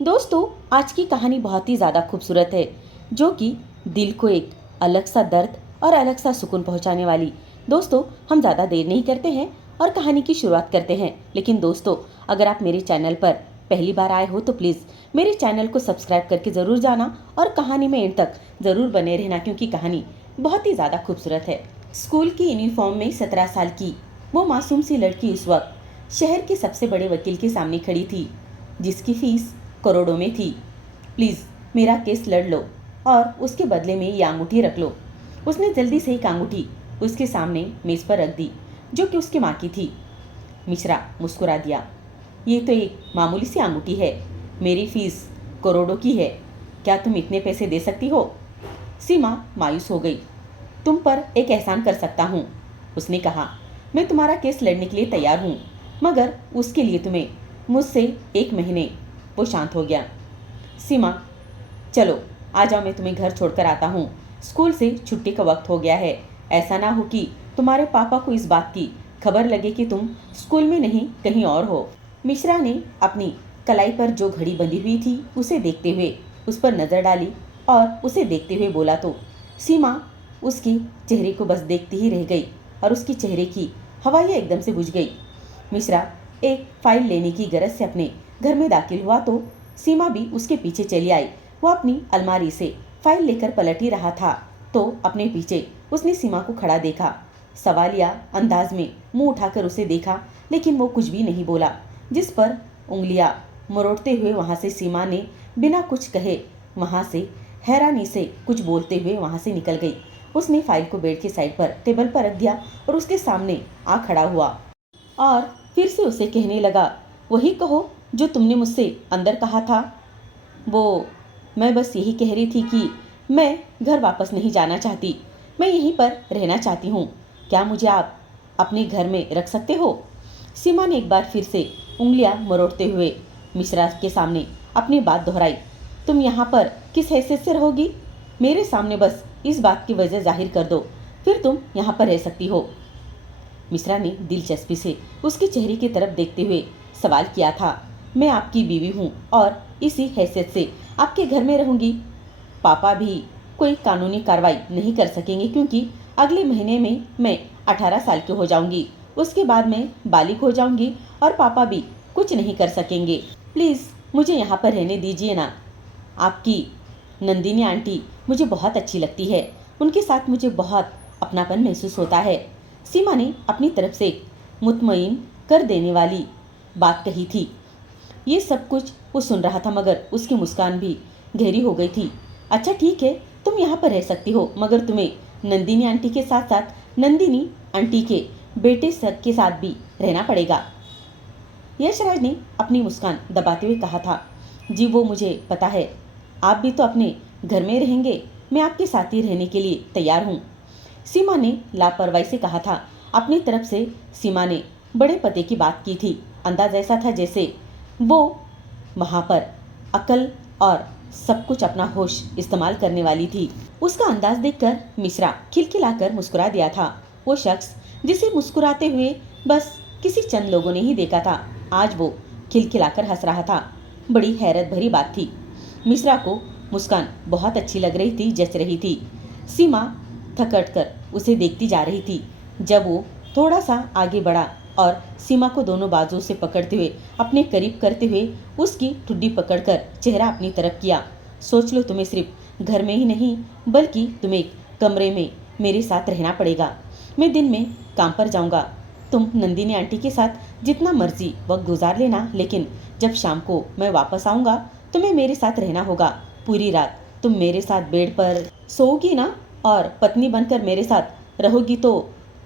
दोस्तों, आज की कहानी बहुत ही ज़्यादा खूबसूरत है, जो कि दिल को एक अलग सा दर्द और अलग सा सुकून पहुंचाने वाली। दोस्तों, हम ज़्यादा देर नहीं करते हैं और कहानी की शुरुआत करते हैं। लेकिन दोस्तों, अगर आप मेरे चैनल पर पहली बार आए हो तो प्लीज़ मेरे चैनल को सब्सक्राइब करके ज़रूर जाना और कहानी में एंड तक ज़रूर बने रहना, क्योंकि कहानी बहुत ही ज़्यादा खूबसूरत है। स्कूल की यूनिफॉर्म में 17 साल की वो मासूम सी लड़की उस वक्त शहर के सबसे बड़े वकील के सामने खड़ी थी, जिसकी फीस करोड़ों में थी। प्लीज़ मेरा केस लड़ लो और उसके बदले में ये अंगूठी रख लो। उसने जल्दी से एक अंगूठी उसके सामने मेज पर रख दी, जो कि उसकी माँ की थी। मिश्रा मुस्कुरा दिया। ये तो एक मामूली सी अंगूठी है, मेरी फीस करोड़ों की है, क्या तुम इतने पैसे दे सकती हो? सीमा मायूस हो गई। तुम पर एक एहसान कर सकता हूँ, उसने कहा। मैं तुम्हारा केस लड़ने के लिए तैयार हूँ, मगर उसके लिए तुम्हें मुझसे 1 महीने। वो शांत हो गया। सीमा, चलो आ जाओ, मैं तुम्हें घर छोड़कर आता हूँ। स्कूल से छुट्टी का वक्त हो गया है। ऐसा ना हो कि तुम्हारे पापा को इस बात की खबर लगे कि तुम स्कूल में नहीं कहीं और हो। मिश्रा ने अपनी कलाई पर जो घड़ी बंधी हुई थी उसे देखते हुए उस पर नजर डाली और उसे देखते हुए बोला तो सीमा उसके चेहरे को बस देखती ही रह गई और उसके चेहरे की हवाइयाँ एकदम से बुझ गई। मिश्रा एक फाइल लेने की गरज से अपने घर में दाखिल हुआ तो सीमा भी उसके पीछे चली आई। वो अपनी अलमारी से फाइल लेकर पलट ही रहा था तो अपने पीछे उसने सीमा को खड़ा देखा। सवालिया अंदाज में मुंह उठाकर उसे देखा, लेकिन वो कुछ भी नहीं बोला, जिस पर उंगलियां मरोड़ते हुए वहां से सीमा ने बिना कुछ कहे वहां से हैरानी से कुछ बोलते हुए वहां से निकल गई। उसने फाइल को बेड के साइड पर टेबल पर रख दिया और उसके सामने आ खड़ा हुआ और फिर से उसे कहने लगा, वही कहो जो तुमने मुझसे अंदर कहा था। वो मैं बस यही कह रही थी कि मैं घर वापस नहीं जाना चाहती, मैं यहीं पर रहना चाहती हूँ। क्या मुझे आप अपने घर में रख सकते हो? सीमा ने एक बार फिर से उंगलियां मरोड़ते हुए मिश्रा के सामने अपनी बात दोहराई। तुम यहाँ पर किस हैसियत से रहोगी? मेरे सामने बस इस बात की वजह जाहिर कर दो, फिर तुम यहाँ पर रह सकती हो। मिश्रा ने दिलचस्पी से उसके चेहरे की तरफ देखते हुए सवाल किया था। मैं आपकी बीवी हूँ और इसी हैसियत से आपके घर में रहूंगी। पापा भी कोई कानूनी कार्रवाई नहीं कर सकेंगे, क्योंकि अगले महीने में मैं 18 साल की हो जाऊंगी। उसके बाद मैं बालिग हो जाऊंगी और पापा भी कुछ नहीं कर सकेंगे। प्लीज़ मुझे यहाँ पर रहने दीजिए ना। आपकी नंदिनी आंटी मुझे बहुत अच्छी लगती है, उनके साथ मुझे बहुत अपनापन महसूस होता है। सीमा ने अपनी तरफ से मुतमईन कर देने वाली बात कही थी। ये सब कुछ वो सुन रहा था, मगर उसकी मुस्कान भी गहरी हो गई थी। अच्छा ठीक है, तुम यहाँ पर रह सकती हो, मगर तुम्हें नंदिनी आंटी के साथ साथ नंदिनी आंटी के बेटे सर के साथ भी रहना पड़ेगा। यशराज ने अपनी मुस्कान दबाते हुए कहा था। जी वो मुझे पता है, आप भी तो अपने घर में रहेंगे, मैं आपके साथ ही रहने के लिए तैयार हूँ। सीमा ने लापरवाही से कहा था। अपनी तरफ से सीमा ने बड़े पते की बात की थी। अंदाज ऐसा था जैसे वो वहां पर अकल और सब कुछ अपना होश इस्तेमाल करने वाली थी। उसका अंदाज देखकर मिश्रा खिलखिलाकर मुस्कुरा दिया था। वो शख्स जिसे मुस्कुराते हुए बस किसी चंद लोगों ने ही देखा था, आज वो खिलखिलाकर हंस रहा था। बड़ी हैरत भरी बात थी। मिश्रा को मुस्कान बहुत अच्छी लग रही थी, जच रही थी। सीमा थकट कर उसे देखती जा रही थी। जब वो थोड़ा सा आगे बढ़ा और सीमा को दोनों बाजुओं से पकड़ते हुए अपने करीब करते हुए उसकी ठुड्डी पकड़कर चेहरा अपनी तरफ किया। सोच लो, तुम्हें सिर्फ घर में ही नहीं बल्कि तुम्हें एक कमरे में मेरे साथ रहना पड़ेगा। मैं दिन में काम पर जाऊंगा, तुम नंदिनी आंटी के साथ जितना मर्जी वक्त गुजार लेना, लेकिन जब शाम को मैं वापस आऊंगा तुम्हें मेरे साथ रहना होगा। पूरी रात तुम मेरे साथ बेड पर सोओगी ना, और पत्नी बनकर मेरे साथ रहोगी तो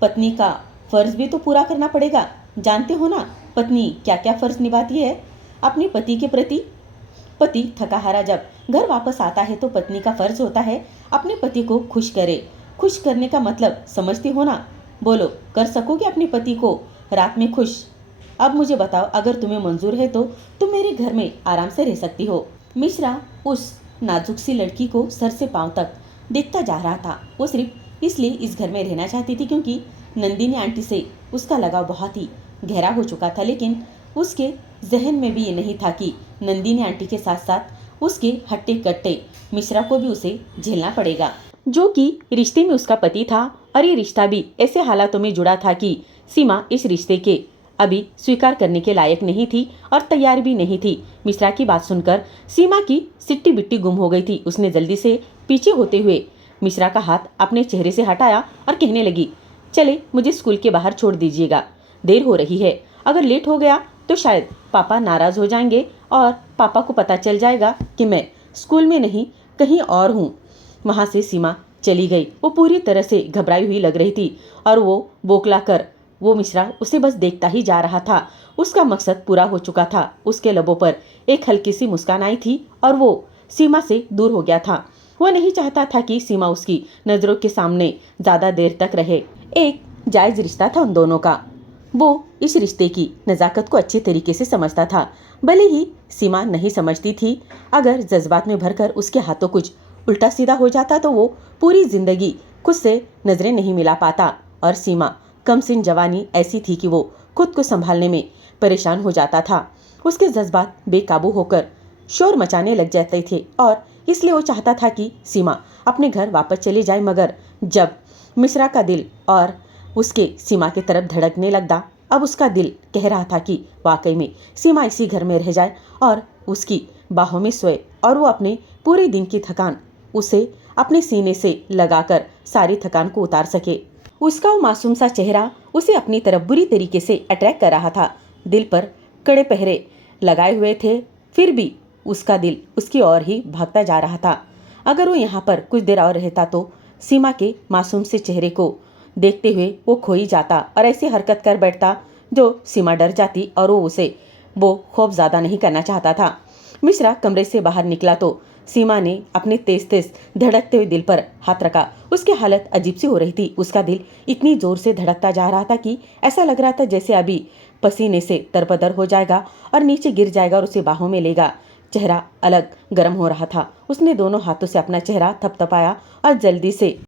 पत्नी का फर्ज भी तो पूरा करना पड़ेगा। जानते हो ना पत्नी क्या क्या फर्ज निभाती है अपने पति के प्रति। पति थका हारा जब घर वापस आता है तो पत्नी का फर्ज होता है अपने पति को खुश करे। खुश करने का मतलब समझती हो ना? बोलो, कर सकोगे अपने पति को रात में खुश? अब मुझे बताओ, अगर तुम्हें मंजूर है तो तुम मेरे घर में आराम से रह सकती हो। मिश्रा उस नाजुक सी लड़की को सर से पांव तक देखता जा रहा था। वो सिर्फ इसलिए इस घर में रहना चाहती थी क्योंकि नंदिनी आंटी से उसका लगाव बहुत ही गहरा हो चुका था, लेकिन उसके जहन में भी ये नहीं था कि नंदिनी आंटी के साथ साथ उसके हट्टे कट्टे मिश्रा को भी उसे झेलना पड़ेगा, जो कि रिश्ते में उसका पति था। और ये रिश्ता भी ऐसे हालातों में जुड़ा था कि सीमा इस रिश्ते के अभी स्वीकार करने के लायक नहीं थी और तैयार भी नहीं थी। मिश्रा की बात सुनकर सीमा की सिट्टी बिट्टी गुम हो गई थी। उसने जल्दी से पीछे होते हुए मिश्रा का हाथ अपने चेहरे से हटाया और कहने लगी, चले मुझे स्कूल के बाहर छोड़ दीजिएगा, देर हो रही है। अगर लेट हो गया तो शायद पापा नाराज हो जाएंगे और पापा को पता चल जाएगा कि मैं स्कूल में नहीं कहीं और हूँ। वहाँ से सीमा चली गई। वो पूरी तरह से घबराई हुई लग रही थी और वो बौखला कर वो मिश्रा उसे बस देखता ही जा रहा था। उसका मकसद पूरा हो चुका था। उसके लबों पर एक हल्की सी मुस्कान आई थी और वो सीमा से दूर हो गया था। वो नहीं चाहता था कि सीमा उसकी नजरों के सामने ज्यादा देर तक रहे। एक जायज रिश्ता था उन दोनों का। वो इस रिश्ते की नजाकत को अच्छे तरीके से समझता था, भले ही सीमा नहीं समझती थी। अगर जज्बात में भरकर उसके हाथों कुछ उल्टा सीधा हो जाता तो वो पूरी जिंदगी खुद से नजरें नहीं मिला पाता। और सीमा कमसिन जवानी ऐसी थी कि वो खुद को संभालने में परेशान हो जाता था। उसके जज्बात बेकाबू होकर शोर मचाने लग जाते थे और इसलिए वो चाहता था कि सीमा अपने घर वापस चली जाए। मगर जब मिश्रा का दिल और उसके सीमा की तरफ धड़कने लगता, अब उसका दिल कह रहा था कि वाकई में सीमा इसी घर में रह जाए और उसकी बाहों में सोए और वो अपने पूरे दिन की थकान उसे अपने सीने से लगाकर सारी थकान को उतार सके। उसका वो मासूम सा चेहरा उसे अपनी तरफ बुरी तरीके से अट्रैक्ट कर रहा था। दिल पर कड़े पहरे लगाए हुए थे, फिर भी उसका दिल उसकी ओर ही भागता जा रहा था। अगर वो यहाँ पर कुछ देर और रहता तो सीमा के मासूम से चेहरे को देखते हुए वो खो ही जाता और ऐसी हरकत कर बैठता जो सीमा डर जाती और वो खौफ ज्यादा नहीं करना चाहता था। मिश्रा कमरे से बाहर निकला तो सीमा ने अपने तेज तेज धड़कते हुए दिल पर हाथ रखा। उसकी हालत अजीब सी हो रही थी। उसका दिल इतनी जोर से धड़कता जा रहा था कि ऐसा लग रहा था जैसे अभी पसीने से तरबतर हो जाएगा और नीचे गिर जाएगा और उसे बाहों में लेगा। चेहरा अलग गर्म हो रहा था। उसने दोनों हाथों से अपना चेहरा थपथपाया और जल्दी से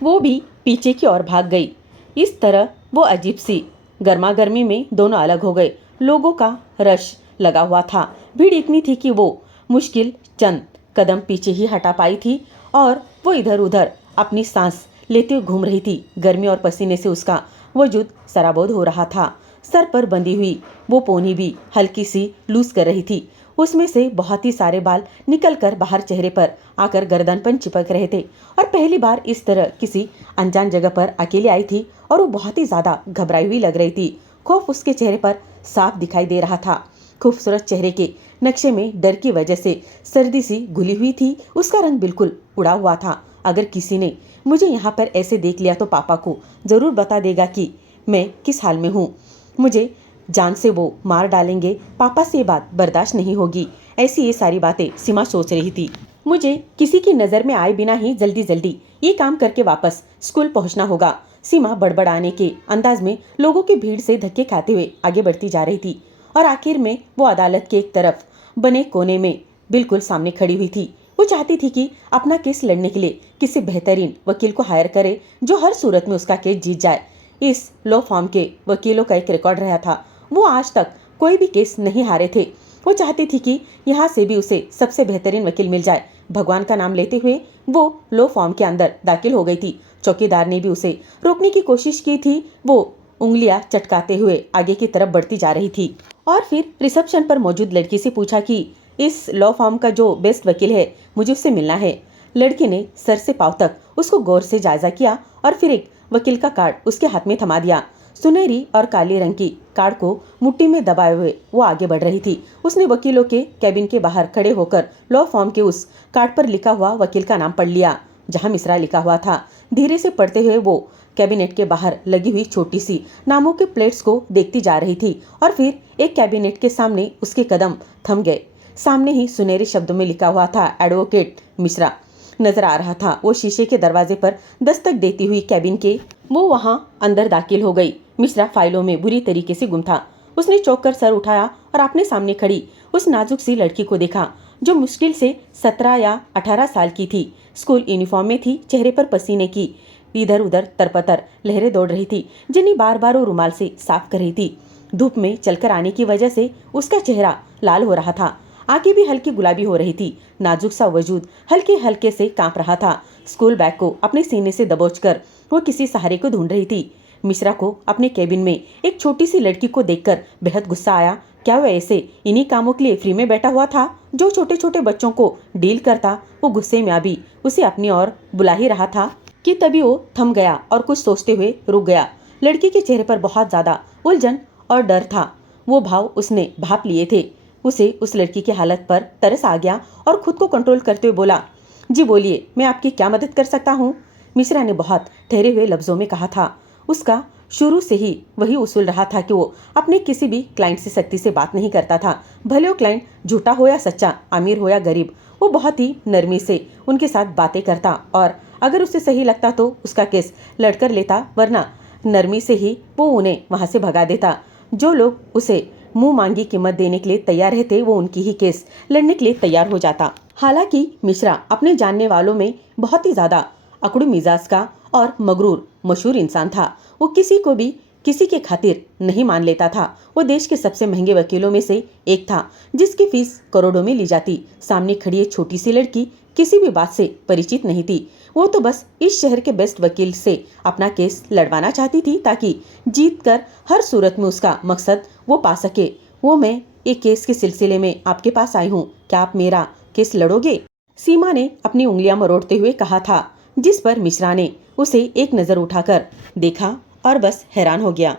वो भी पीछे की ओर भाग गई। इस तरह वो अजीब सी गर्मा गर्मी में दोनों अलग हो गए। लोगों का रश लगा हुआ था। भीड़ इतनी थी कि वो मुश्किल चंद कदम पीछे ही हटा पाई थी और वो इधर उधर अपनी सांस लेते हुए घूम रही थी। गर्मी और पसीने से उसका वजूद सराबोर हो रहा था। सर पर बंधी हुई वो पोनी भी हल्की सी लूज कर रही थी। उसमें से बहुत ही सारे बाल निकलकर बाहर चेहरे पर आकर गर्दन पर चिपक रहे थे और पहली बार इस तरह किसी अनजान जगह पर अकेले आई थी और वो बहुत ही ज्यादा घबराई हुई लग रही थी। खौफ उसके चेहरे पर साफ दिखाई दे रहा था। खूबसूरत चेहरे के नक्शे में डर की वजह से सर्दी सी घुली हुई थी। उसका रंग बिल्कुल उड़ा हुआ था। अगर किसी ने मुझे यहाँ पर ऐसे देख लिया तो पापा को जरूर बता देगा कि मैं किस हाल में हूँ। मुझे जान से वो मार डालेंगे। पापा से ये बात बर्दाश्त नहीं होगी। ऐसी ये सारी बातें सीमा सोच रही थी। मुझे किसी की नज़र में आए बिना ही जल्दी जल्दी ये काम करके वापस स्कूल पहुंचना होगा। सीमा बड़बड़ाने के अंदाज में लोगों की भीड़ से धक्के खाते हुए आगे बढ़ती जा रही थी और आखिर में वो अदालत के एक तरफ बने कोने में बिल्कुल सामने खड़ी हुई थी। वो चाहती थी कि अपना केस लड़ने के लिए किसी बेहतरीन वकील को हायर करे जो हर सूरत में उसका केस जीत जाए। इस लॉ फॉर्म के वकीलों का एक रिकॉर्ड रहा था। वो आज तक कोई भी केस नहीं हारे थे। वो चाहती थी कि यहाँ से भी उसे सबसे बेहतरीन वकील मिल जाए। भगवान का नाम लेते हुए वो लॉ फॉर्म के अंदर दाखिल हो गई थी। चौकीदार ने भी उसे रोकने की कोशिश की थी। वो उंगलियां चटकाते हुए आगे की तरफ बढ़ती जा रही थी और फिर रिसेप्शन पर मौजूद लड़की से पूछा कि इस लॉ फॉर्म का जो बेस्ट वकील है मुझे उससे मिलना है। लड़की ने सर से पांव तक उसको गौर से जायजा किया और फिर एक वकील का कार्ड उसके हाथ में थमा दिया। सुनहरी और काले रंग की कार्ड को मुट्ठी में दबाए हुए वो आगे बढ़ रही थी। उसने वकीलों के कैबिन के बाहर खड़े होकर लॉ फॉर्म के उस कार्ड पर लिखा हुआ वकील का नाम पढ़ लिया जहां मिश्रा लिखा हुआ था। धीरे से पढ़ते हुए वो कैबिनेट के बाहर लगी हुई छोटी सी नामों के प्लेट्स को देखती जा रही थी और फिर एक कैबिनेट के सामने उसके कदम थम गए। सामने ही सुनहरे शब्दों में लिखा हुआ था एडवोकेट मिश्रा नजर आ रहा था। वो शीशे के दरवाजे पर दस्तक देती हुई कैबिन के वो वहां अंदर दाखिल हो गई। मिश्रा फाइलों में बुरी तरीके से गुम था। उसने चौंक कर सर उठाया और अपने सामने खड़ी उस नाजुक सी लड़की को देखा जो मुश्किल से 17 या 18 साल की थी। स्कूल यूनिफॉर्म में थी। चेहरे पर पसीने की इधर उधर तरपतर लहरें दौड़ रही थी जिन्हें बार बार वो रुमाल से साफ कर रही थी। धूप में चलकर आने की वजह से उसका चेहरा लाल हो रहा था। आंखें भी हल्की गुलाबी हो रही थी। नाजुक सा वजूद हल्के हल्के से कांप रहा था। स्कूल बैग को अपने सीने से दबोचकर वो किसी सहारे को ढूंढ रही थी। मिश्रा को अपने केबिन में एक छोटी सी लड़की को देखकर बेहद गुस्सा आया। क्या वो ऐसे इन्हीं कामों के लिए फ्री में बैठा हुआ था? जो छोटे छोटे बच्चों को डील करता, वो गुस्से में अभी उसे अपनी ओर बुला ही रहा था कि तभी वो थम गया और कुछ सोचते हुए रुक गया। लड़की के चेहरे पर बहुत ज्यादा उलझन और डर था। वो भाव उसने भाप लिए थे। उसे उस लड़की की हालत पर तरस आ गया और खुद को कंट्रोल करते हुए बोला, जी बोलिए, मैं आपकी क्या मदद कर सकता हूँ? मिश्रा ने बहुत ठहरे हुए लफ्जों में कहा था। उसका शुरू से ही वही उसूल रहा था कि वो अपने किसी भी क्लाइंट से सख्ती से बात नहीं करता था। भले वो क्लाइंट झूठा हो या सच्चा, अमीर हो या गरीब, वो बहुत ही नरमी से उनके साथ बातें करता और अगर उसे सही लगता तो उसका केस लड़कर लेता, वरना नरमी से ही वो उन्हें वहां से भगा देता। जो लोग उसे मुंह मांगी कीमत देने के लिए तैयार रहते, वो उनकी ही केस लड़ने के लिए तैयार हो जाता। हालांकि मिश्रा अपने जानने वालों में बहुत ही ज्यादा अकड़ू मिजाज का और मगरूर मशहूर इंसान था। वो किसी को भी किसी के खातिर नहीं मान लेता था। वो देश के सबसे महंगे वकीलों में से एक था, जिसकी फीस करोड़ों में ली जाती। सामने खड़ी एक छोटी सी लड़की किसी भी बात से परिचित नहीं थी। वो तो बस इस शहर के बेस्ट वकील से अपना केस लड़वाना चाहती थी, ताकि जीत कर हर सूरत में उसका मकसद वो पा सके। वो मैं एक केस के सिलसिले में आपके पास आई हूँ, क्या आप मेरा केस लड़ोगे? सीमा ने अपनी उंगलियां मरोड़ते हुए कहा था, जिस पर मिश्रा ने उसे एक नजर उठाकर देखा और बस हैरान हो गया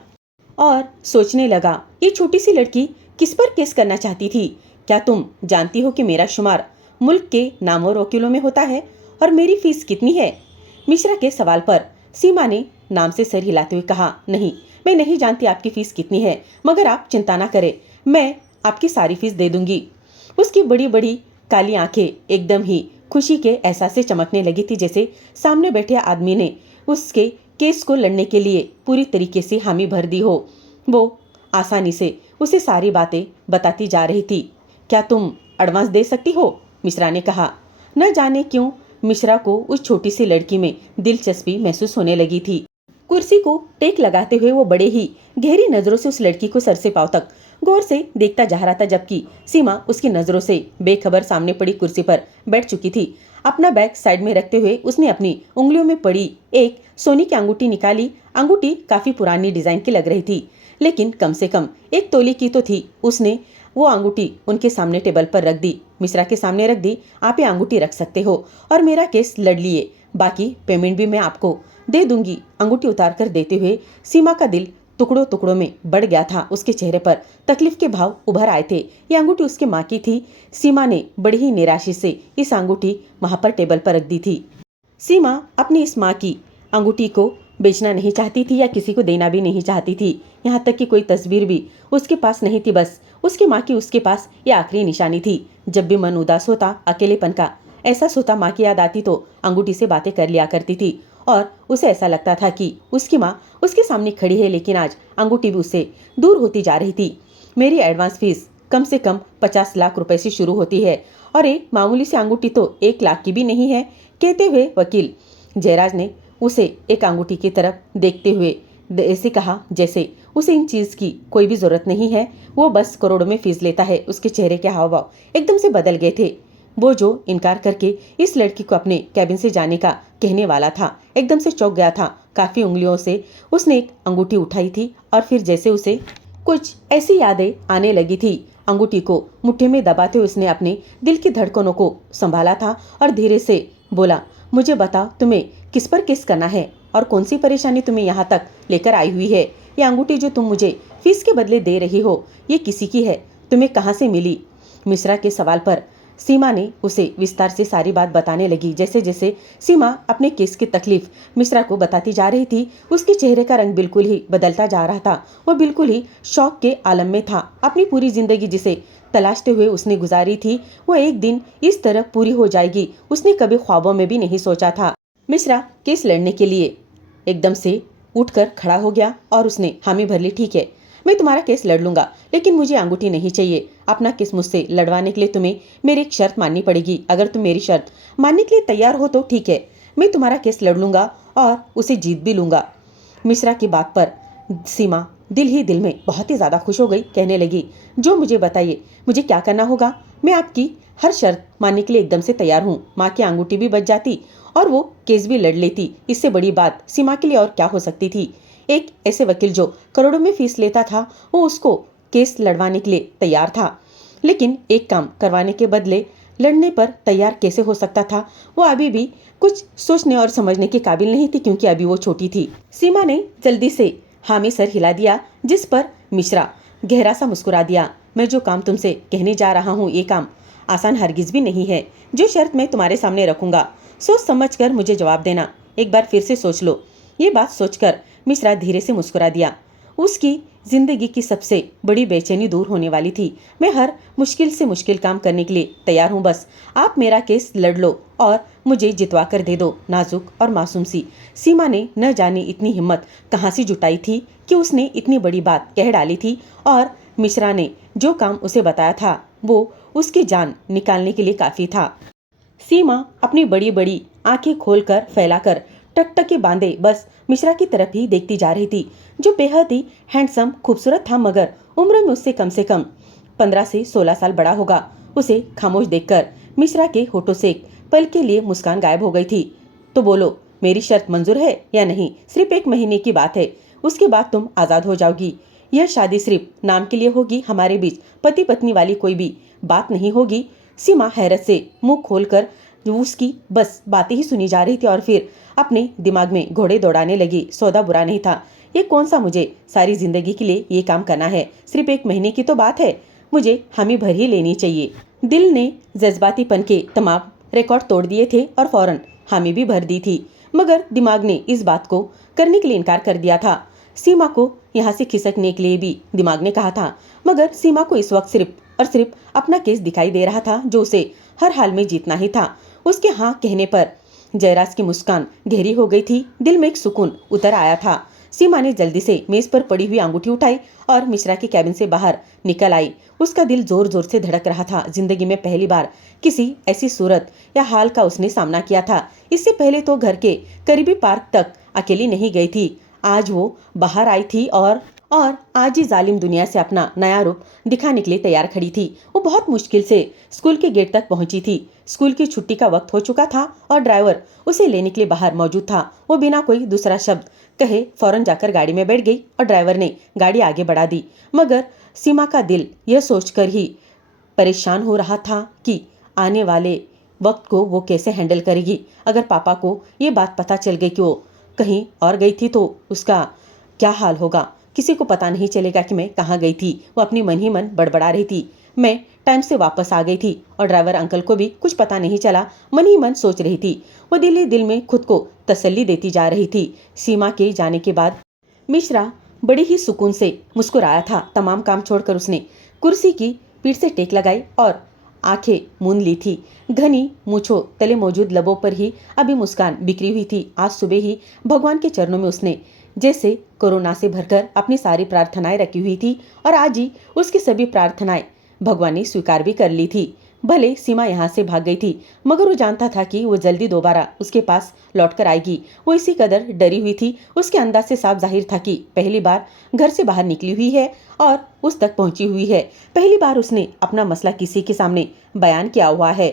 और सोचने लगा, ये छोटी सी लड़की किस पर केस करना चाहती थी? क्या तुम जानती हो कि मेरा शुमार मुल्क के नामवर वकीलों में होता है और मेरी फीस कितनी है? मिश्रा के सवाल पर सीमा ने नाम से सर हिलाते हुए कहा, नहीं, मैं नहीं जानती आपकी फीस कितनी है, मगर आप चिंता ना करें, मैं आपकी सारी फीस दे दूंगी। उसकी बड़ी बड़ी काली आंखें एकदम ही खुशी के एहसास से चमकने लगी थी, जैसे सामने बैठे आदमी ने उसके केस को लड़ने के लिए पूरी तरीके से हामी भर दी हो। वो आसानी से उसे सारी बातें बताती जा रही थी। क्या तुम एडवांस दे सकती हो? मिश्रा ने कहा। न जाने क्यों मिश्रा को उस छोटी सी लड़की में दिलचस्पी महसूस होने लगी थी। कुर्सी को टेक लगाते हुए वो बड़े ही गहरी नजरों से उस लड़की को सर से पांव तक गौर से देखता जा रहा था, जबकि सीमा उसकी नजरों से बेखबर सामने पड़ी कुर्सी पर बैठ चुकी थी। अपना बैग साइड में रखते हुए उसने अपनी उंगलियों में पड़ी एक सोने की अंगूठी निकाली। अंगूठी काफी पुरानी डिजाइन की लग रही थी, लेकिन कम से कम 1 तोले की तो थी। उसने वो अंगूठी उनके सामने टेबल पर रख दी, मिश्रा के सामने रख दी। आप ये अंगूठी रख सकते हो और मेरा केस लड़ लिए, बाकी पेमेंट भी मैं आपको दे दूंगी। अंगूठी उतार कर देते हुए सीमा का दिल टुकड़ों टुकड़ों में बढ़ गया था। उसके चेहरे पर तकलीफ के भाव उभर आए थे। ये अंगूठी उसके माँ की थी। सीमा ने बड़ी ही निराशा से इस अंगूठी वहां पर टेबल पर रख दी थी। सीमा अपनी इस माँ की अंगूठी को बेचना नहीं चाहती थी या किसी को देना भी नहीं चाहती थी। यहाँ तक कि कोई तस्वीर भी उसके पास नहीं थी। बस उसकी माँ की उसके पास ये आखिरी निशानी थी। जब भी मन उदास होता, अकेलेपन का एहसास होता, माँ की याद आती तो अंगूठी से बातें कर लिया करती थी और उसे ऐसा लगता था कि उसकी माँ उसके सामने खड़ी है, लेकिन आज अंगूठी भी उससे दूर होती जा रही थी। मेरी एडवांस फीस कम से कम 50 लाख रुपए से शुरू होती है और एक मामूली सी अंगूठी तो 1 लाख की भी नहीं है, कहते हुए वकील जयराज ने उसे एक अंगूठी की तरफ देखते हुए ऐसे कहा जैसे उसे इन चीज की कोई भी जरूरत नहीं है, वो बस करोड़ों में फीस लेता है। उसके चेहरे के हाव भाव एकदम से बदल गए थे। वो जो इनकार करके इस लड़की को अपने कैबिन से जाने का कहने वाला था, एकदम से चौंक गया था। काफी उंगलियों से उसने एक अंगूठी उठाई थी और फिर जैसे उसे कुछ ऐसी यादें आने लगी थी। अंगूठी को मुट्ठी में दबाते हुए उसने अपने दिल की धड़कनों को संभाला था और धीरे से बोला, मुझे बताओ, तुम्हें किस पर किस करना है और कौन सी परेशानी तुम्हें यहाँ तक लेकर आई हुई है? ये अंगूठी जो तुम मुझे फीस के बदले दे रही हो, ये किसी की है? तुम्हें कहाँ से मिली? मिश्रा के सवाल पर सीमा ने उसे विस्तार से सारी बात बताने लगी। जैसे जैसे सीमा अपने केस की तकलीफ मिश्रा को बताती जा रही थी, उसके चेहरे का रंग बिल्कुल ही बदलता जा रहा था। वो बिल्कुल ही शौक के आलम में था। अपनी पूरी जिंदगी जिसे तलाशते हुए उसने गुजारी थी, वो एक दिन इस तरह पूरी हो जाएगी, उसने कभी ख्वाबों में भी नहीं सोचा था। मिश्रा केस लड़ने के लिए एकदम से उठकर खड़ा हो गया और उसने हामी भर ली। ठीक है, मैं तुम्हारा केस लड़ लूंगा, लेकिन मुझे अंगूठी नहीं चाहिए। अपना केस मुझसे लड़वाने के लिए तुम्हें मेरी एक शर्त माननी पड़ेगी। अगर तुम मेरी शर्त मानने के लिए तैयार हो तो ठीक है, मैं तुम्हारा केस लड़ लूंगा और उसे जीत भी लूंगा। मिश्रा की बात पर सीमा दिल ही दिल में बहुत ही ज्यादा खुश हो गई। कहने लगी, जो मुझे बताइए, मुझे क्या करना होगा? मैं आपकी हर शर्त मानने के लिए एकदम से तैयार हूँ। माँ की अंगूठी भी बच जाती और वो केस भी लड़ लेती। इससे बड़ी बात सीमा के लिए और क्या हो सकती थी। एक ऐसे वकील जो करोड़ों में फीस लेता था, वो उसको केस लड़वाने के लिए तैयार था। लेकिन एक काम करवाने के बदले लड़ने पर तैयार कैसे हो सकता था, वो अभी भी कुछ सोचने और समझने के काबिल नहीं थी, क्योंकि अभी वो छोटी थी। सीमा ने जल्दी से हाँ में सर हिला दिया, जिस पर मिश्रा गहरा सा मुस्कुरा दिया। मैं जो काम तुमसे कहने जा रहा हूँ, ये काम आसान हरगिज भी नहीं है। जो शर्त मैं तुम्हारे सामने रखूंगा, सोच समझ कर मुझे जवाब देना। एक बार फिर से सोच लो। ये बात सोचकर मिश्रा धीरे से मुस्कुरा दिया। उसकी जिंदगी की सबसे बड़ी बेचैनी दूर होने वाली थी। मैं हर मुश्किल से मुश्किल काम करने के लिए तैयार हूँ। बस आप मेरा केस लड़ लो और मुझे जितवा कर दे दो। नाजुक और मासूम सी सीमा ने न जाने इतनी हिम्मत कहाँ से जुटाई थी कि उसने इतनी बड़ी बात कह डाली थी। और मिश्रा ने जो काम उसे बताया था, वो उसकी जान निकालने के लिए काफी था। सीमा अपनी बड़ी बड़ी आंखें खोलकर फैलाकर टकटकी बांधे बस मिश्रा की तरफ ही देखती जा रही थी, जो बेहद ही हैंडसम खूबसूरत था, मगर उम्र में उससे कम 15 से 16 साल बड़ा होगा। उसे खामोश देखकर मिश्रा के होठों से एक पल के लिए मुस्कान गायब हो गई थी। तो बोलो, मेरी शर्त मंजूर है या नहीं? सिर्फ 1 महीने की बात है, उसके बाद तुम आजाद हो जाओगी। यह शादी सिर्फ नाम के लिए होगी, हमारे बीच पति पत्नी वाली कोई भी बात नहीं होगी। सीमा हैरत से मुंह खोलकर उसकी बस बातें ही सुनी जा रही थी और फिर अपने दिमाग में घोड़े दौड़ाने लगी। सौदा बुरा नहीं था। ये कौन सा मुझे सारी जिंदगी के लिए ये काम करना है? सिर्फ 1 महीने की तो बात है, मुझे हामी भर ही लेनी चाहिए। दिल ने जज्बातीपन के तमाम रिकॉर्ड तोड़ दिए थे और फौरन हामी भी भर दी थी, मगर दिमाग ने इस बात को करने के लिए इनकार कर दिया था। सीमा को यहाँ से खिसकने के लिए भी दिमाग ने कहा था, मगर सीमा को इस वक्त सिर्फ और सिर्फ अपना केस दिखाई दे रहा था, जो उसे हर हाल में जीतना ही था। उसके हाँ कहने पर जयराज की मुस्कान गहरी हो गई थी। दिल में एक सुकून उतर आया था। सीमा ने जल्दी से मेज पर पड़ी हुई अंगूठी उठाई और मिश्रा के कैबिन से बाहर निकल आई। उसका दिल जोर जोर से धड़क रहा था। जिंदगी में पहली बार किसी ऐसी सूरत या हाल का उसने सामना किया था। इससे पहले तो घर के करीबी पार्क तक अकेली नहीं गई थी। आज वो बाहर आई थी और आज ही जालिम दुनिया से अपना नया रूप दिखाने के लिए तैयार खड़ी थी। वो बहुत मुश्किल से स्कूल के गेट तक पहुंची थी। स्कूल की छुट्टी का वक्त हो चुका था और ड्राइवर उसे लेने के लिए बाहर मौजूद था। वो बिना कोई दूसरा शब्द कहे फौरन जाकर गाड़ी में बैठ गई और ड्राइवर ने गाड़ी आगे बढ़ा दी। मगर सीमा का दिल यह सोचकर ही परेशान हो रहा था कि आने वाले वक्त को वो कैसे हैंडल करेगी। अगर पापा को ये बात पता चल गई कि वो कहीं और गई थी तो उसका क्या हाल होगा। किसी को पता नहीं चलेगा कि मैं कहाँ गई थी। वो अपनी मन ही मन बड़बड़ा रही थी। मैं टाइम से वापस आ गई थी और ड्राइवर अंकल को भी कुछ पता नहीं चला। मन ही मन सोच रही थी। वो दिल ही दिल में खुद को तसल्ली देती जा रही थी। सीमा के जाने के बाद मिश्रा बड़ी ही सुकून से मुस्कुराया था। तमाम काम छोड़कर उसने कुर्सी की पीठ से टेक लगाई और आंखें मूंद ली थी। घनी मूंछों तले मौजूद लबों पर ही अभी मुस्कान बिखरी हुई थी। आज सुबह ही भगवान के चरणों में उसने जैसे कोरोना से भरकर अपनी सारी प्रार्थनाएं रखी हुई थी और आज ही उसकी सभी प्रार्थनाएं भगवान ने स्वीकार भी कर ली थी। भले सीमा यहाँ से भाग गई थी, मगर वो जानता था कि वो जल्दी दोबारा उसके पास लौटकर आएगी। वो इसी कदर डरी हुई थी। उसके अंदाज से साफ जाहिर था कि पहली बार घर से बाहर निकली हुई है और उस तक पहुंची हुई है। पहली बार उसने अपना मसला किसी के सामने बयान किया हुआ है।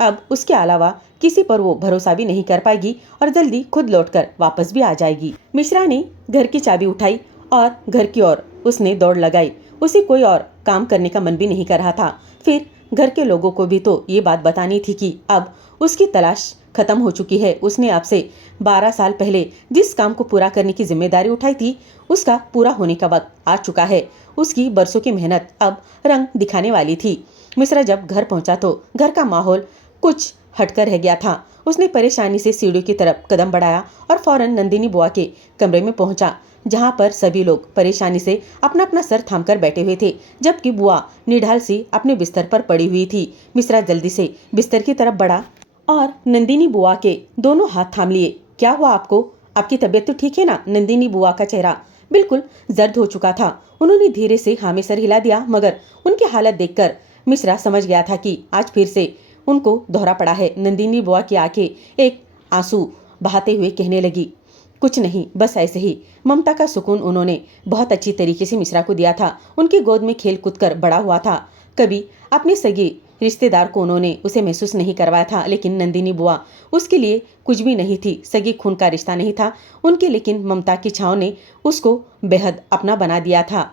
अब उसके अलावा किसी पर वो भरोसा भी नहीं कर पाएगी और जल्दी खुद लौटकर वापस भी आ जाएगी। मिश्रा ने घर की चाबी उठाई और घर की ओर उसने दौड़ लगाई। उसे कोई और काम करने का मन भी नहीं कर रहा था। फिर घर के लोगों को भी तो ये बात बतानी थी कि अब उसकी तलाश खत्म हो चुकी है। उसने आपसे 12 साल पहले जिस काम को पूरा करने की जिम्मेदारी उठाई थी, उसका पूरा होने का वक्त आ चुका है। उसकी बरसों की मेहनत अब रंग दिखाने वाली थी। मिश्रा जब घर पहुंचा तो घर का माहौल कुछ हटकर रह गया था। उसने परेशानी से सीढ़ियों की तरफ कदम बढ़ाया और फौरन नंदिनी बुआ के कमरे में पहुंचा, जहां पर सभी लोग परेशानी से अपना अपना सर थामकर बैठे हुए थे, जबकि बुआ निढाल सी अपने बिस्तर पर पड़ी हुई थी। मिश्रा जल्दी से बिस्तर की तरफ बढ़ा और नंदिनी बुआ के दोनों हाथ थाम लिए। क्या हुआ आपको? आपकी तबीयत तो ठीक है ना? नंदिनी बुआ का चेहरा बिल्कुल जर्द हो चुका था। उन्होंने धीरे से हाँ में सर हिला दिया, मगर उनकी हालत देखकर मिश्रा समझ गया था कि आज फिर से उनको दोहरा पड़ा है। नंदिनी बुआ की आंखें एक आंसू बहाते हुए कहने लगी, कुछ नहीं, बस ऐसे ही। ममता का सुकून उन्होंने बहुत अच्छी तरीके से मिश्रा को दिया था। उनकी गोद में खेल कूद कर बड़ा हुआ था। कभी अपने सगे रिश्तेदार को उन्होंने उसे महसूस नहीं करवाया था, लेकिन नंदिनी बुआ उसके लिए कुछ भी नहीं थी। सगे खून का रिश्ता नहीं था उनके, लेकिन ममता की छाव ने उसको बेहद अपना बना दिया था।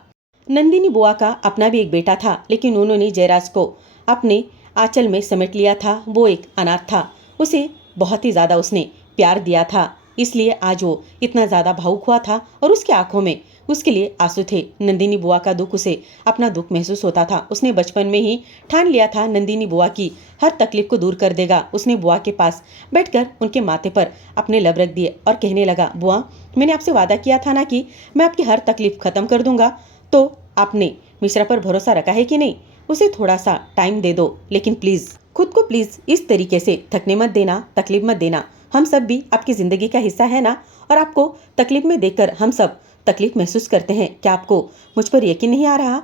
नंदिनी बुआ का अपना भी एक बेटा था, लेकिन उन्होंने जयराज को अपने आंचल में समेट लिया था। वो एक अनाथ था, उसे बहुत ही ज्यादा उसने प्यार दिया था, इसलिए आज वो इतना ज्यादा भावुक हुआ था और उसकी आंखों में उसके लिए आंसू थे। नंदिनी बुआ का दुख उसे अपना दुख महसूस होता था। उसने बचपन में ही ठान लिया था नंदिनी बुआ की हर तकलीफ को दूर कर देगा। उसने बुआ के पास बैठकर उनके माथे पर अपने लब रख दिए और कहने लगा, बुआ, मैंने आपसे वादा किया था ना कि मैं आपकी हर तकलीफ खत्म कर दूंगा, तो आपने मिश्रा पर भरोसा रखा है कि नहीं? उसे थोड़ा सा टाइम दे दो, लेकिन प्लीज खुद को प्लीज इस तरीके से थकने मत देना, तकलीफ मत देना। हम सब भी आपकी जिंदगी का हिस्सा है ना, और आपको तकलीफ में देखकर हम सब तकलीफ महसूस करते हैं। क्या आपको मुझ पर यकीन नहीं आ रहा?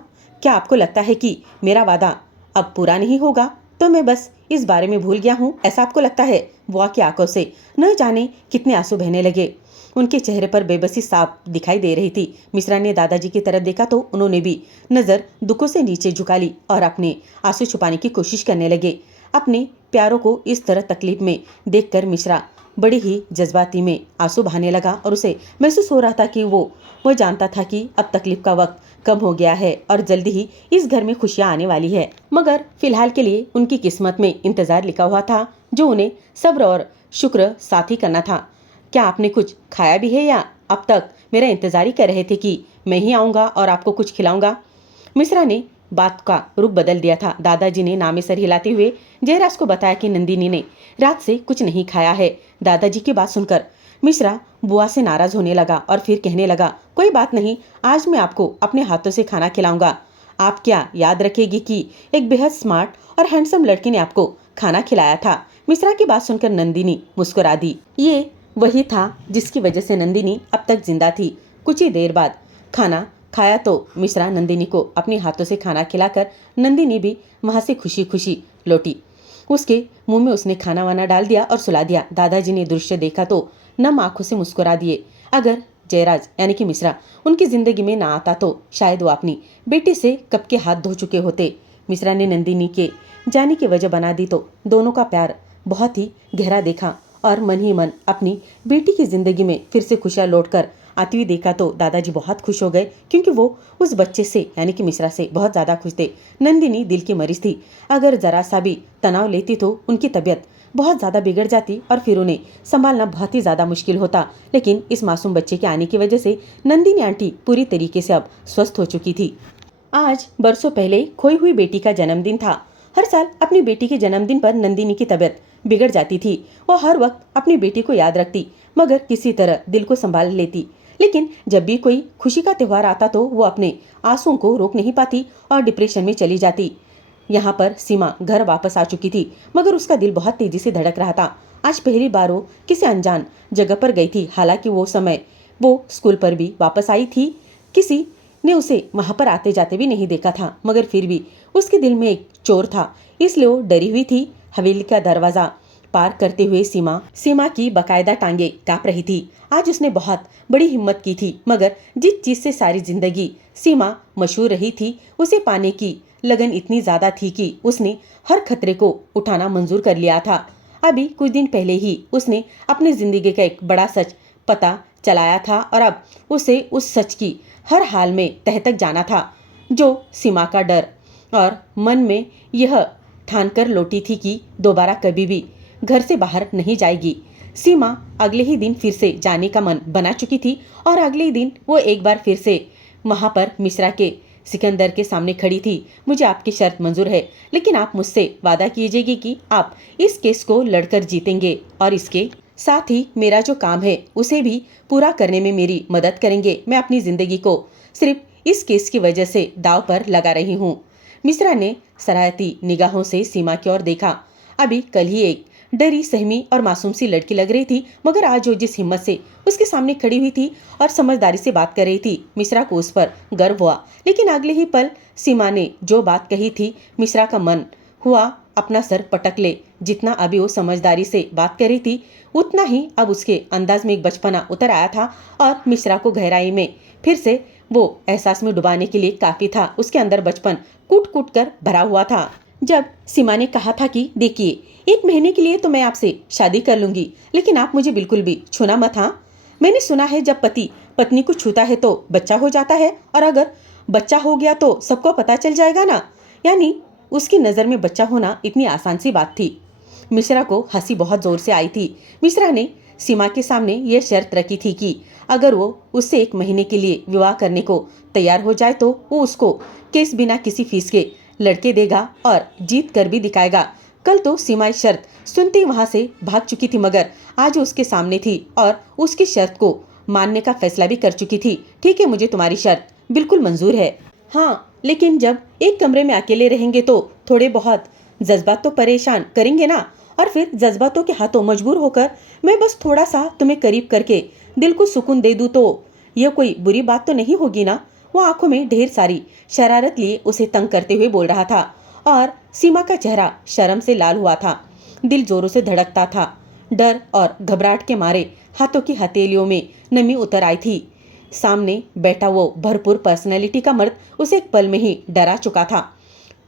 क्या आपको लगता है कि मेरा वादा अब पूरा नहीं होगा, तो मैं बस इस बारे में भूल गया हूँ, ऐसा आपको लगता है? बुआ की आंखों से न जाने कितने आंसू बहने लगे। उनके चेहरे पर बेबसी साफ दिखाई दे रही थी। मिश्रा ने दादाजी की तरफ देखा तो उन्होंने भी नजर दुखों से नीचे झुका ली और अपने आंसू छुपाने की कोशिश करने लगे। अपने प्यारों को इस तरह तकलीफ में देखकर मिश्रा बड़ी ही जज्बाती में आंसू बहाने लगा और उसे महसूस हो रहा था कि वो जानता था कि अब तकलीफ का वक्त कम हो गया है और जल्दी ही इस घर में खुशियां आने वाली है। मगर फिलहाल के लिए उनकी किस्मत में इंतजार लिखा हुआ था, जो उन्हें सब्र और शुक्र साथ ही करना था। क्या आपने कुछ खाया भी है, या अब तक मेरा इंतजार ही कर रहे थे कि मैं ही आऊँगा और आपको कुछ खिलाऊंगा? मिश्रा ने बात का रुख बदल दिया था। दादाजी ने नामे सर हिलाते हुए जयराज को बताया कि नंदिनी ने रात से कुछ नहीं खाया है। दादाजी की बात सुनकर मिश्रा बुआ से नाराज होने लगा और फिर कहने लगा, कोई बात नहीं, आज मैं आपको अपने हाथों से खाना खिलाऊंगा। आप क्या याद रखेगी कि एक बेहद स्मार्ट और हैंडसम लड़के ने आपको खाना खिलाया था? मिश्रा की बात सुनकर नंदिनी मुस्कुरा दी। ये वही था जिसकी वजह से नंदिनी अब तक जिंदा थी। कुछ ही देर बाद खाना खाया तो मिश्रा नंदिनी को अपने हाथों से खाना खिलाकर नंदिनी भी वहां से खुशी खुशी लौटी। उसके मुंह में उसने खाना वाना डाल दिया और सुला दिया। दादाजी ने दृश्य देखा तो नम आंखों से मुस्कुरा दिए। अगर जयराज यानी कि मिश्रा उनकी जिंदगी में ना आता तो शायद वो अपनी बेटी से कब के हाथ धो चुके होते। मिश्रा ने नंदिनी के जाने की वजह बना दी तो दोनों का प्यार बहुत ही गहरा देखा और मन ही मन अपनी बेटी की जिंदगी में फिर से खुशियां लौटकर आती हुई देखा तो दादाजी बहुत खुश हो गए, क्योंकि वो उस बच्चे से यानी कि मिश्रा से बहुत ज्यादा खुश थे। नंदिनी दिल की मरीज थी, अगर जरा सा भी तनाव लेती तो उनकी तबीयत बहुत ज्यादा बिगड़ जाती और फिर उन्हें संभालना बहुत ही ज्यादा मुश्किल होता। लेकिन इस मासूम बच्चे के आने की वजह से नंदिनी आंटी पूरी तरीके से अब स्वस्थ हो चुकी थी। आज बरसों पहले खोई हुई बेटी का जन्मदिन था। हर साल अपनी बेटी के जन्मदिन पर नंदिनी की तबीयत बिगड़ जाती थी। वो हर वक्त अपनी बेटी को याद रखती, मगर किसी तरह दिल को संभाल लेती। लेकिन जब भी कोई खुशी का त्योहार आता तो वो अपने आंसुओं को रोक नहीं पाती और डिप्रेशन में चली जाती। यहाँ पर सीमा घर वापस आ चुकी थी, मगर उसका दिल बहुत तेजी से धड़क रहा था। आज पहली बार वो किसी अनजान जगह पर गई थी। हालांकि वो समय वो स्कूल पर भी वापस आई थी, किसी ने उसे वहां पर आते जाते भी नहीं देखा था, मगर फिर भी उसके दिल में एक चोर था, इसलिए वो डरी हुई थी। हवेली का दरवाजा पार करते हुए सीमा की बकायदा टांगे कांप रही थी। आज उसने बहुत बड़ी हिम्मत की थी, मगर जिस चीज से सारी जिंदगी सीमा मशहूर रही थी, उसे पाने की लगन इतनी ज्यादा थी कि उसने हर खतरे को उठाना मंजूर कर लिया था। अभी कुछ दिन पहले ही उसने अपनी जिंदगी का एक बड़ा सच पता चलाया था और अब उसे उस सच की हर हाल में तह तक जाना था, जो सीमा का डर और मन में यह ठान कर लौटी थी कि दोबारा कभी भी घर से बाहर नहीं जाएगी। सीमा अगले ही दिन फिर से जाने का मन बना चुकी थी और अगले ही दिन वो एक बार फिर से वहां पर मिश्रा के सिकंदर के सामने खड़ी थी। मुझे आपकी शर्त मंजूर है, लेकिन आप मुझसे वादा कीजिएगा कि आप इस केस को लड़कर जीतेंगे और इसके साथ ही मेरा जो काम है उसे भी पूरा करने में मेरी मदद करेंगे। मैं अपनी जिंदगी को सिर्फ इस केस की वजह से दाव पर लगा रही हूँ। मिश्रा ने सराहती निगाहों से सीमा की ओर देखा। अभी कल ही एक डरी सहमी और मासूम सी लड़की लग रही थी, मगर आज वो जिस हिम्मत से उसके सामने खड़ी हुई थी और समझदारी से बात कर रही थी, मिश्रा को उस पर गर्व हुआ। लेकिन अगले ही पल सीमा ने जो बात कही थी, मिश्रा का मन हुआ अपना सर पटक ले। जितना अभी वो समझदारी से बात कर रही थी, उतना ही अब उसके अंदाज में एक बचपना उतर आया था और मिश्रा को गहराई में फिर से वो एहसास में डुबाने के लिए काफी था। उसके अंदर बचपन कूट कूट कर भरा हुआ था। जब सीमा ने कहा था कि देखिए, 1 महीने के लिए तो मैं आपसे शादी कर लूंगी, लेकिन आप मुझे बिल्कुल भी छूना मत। हाँ, मैंने सुना है जब पति पत्नी को छूता है तो बच्चा हो जाता है, और अगर बच्चा हो गया तो सबको पता चल जाएगा ना। यानी उसकी नज़र में बच्चा होना इतनी आसान सी बात थी। मिश्रा को हंसी बहुत जोर से आई थी। मिश्रा ने सीमा के सामने यह शर्त रखी थी कि अगर वो उससे 1 महीने के लिए विवाह करने को तैयार हो जाए तो वो उसको केस बिना किसी फीस के लड़के देगा और जीत कर भी दिखाएगा। कल तो सीमा शर्त सुनते ही वहां से भाग चुकी थी, मगर आज उसके सामने थी और उसकी शर्त को मानने का फैसला भी कर चुकी थी। ठीक है, मुझे तुम्हारी शर्त बिल्कुल मंजूर है। हाँ, लेकिन जब एक कमरे में अकेले रहेंगे तो थोड़े बहुत जज्बात तो परेशान करेंगे ना, और फिर जज्बातों के हाथों मजबूर होकर मैं बस थोड़ा सा तुम्हें करीब करके दिल को सुकून दे दूं तो यह कोई बुरी बात तो नहीं होगी ना। वो आंखों में ढेर सारी शरारत लिए उसे तंग करते हुए बोल रहा था, और सीमा का चेहरा शर्म से लाल हुआ था। दिल जोरों से धड़कता था। डर और घबराहट के मारे हाथों की हथेलियों में नमी उतर आई थी। सामने बैठा वो भरपूर पर्सनैलिटी का मर्द उसे एक पल में ही डरा चुका था।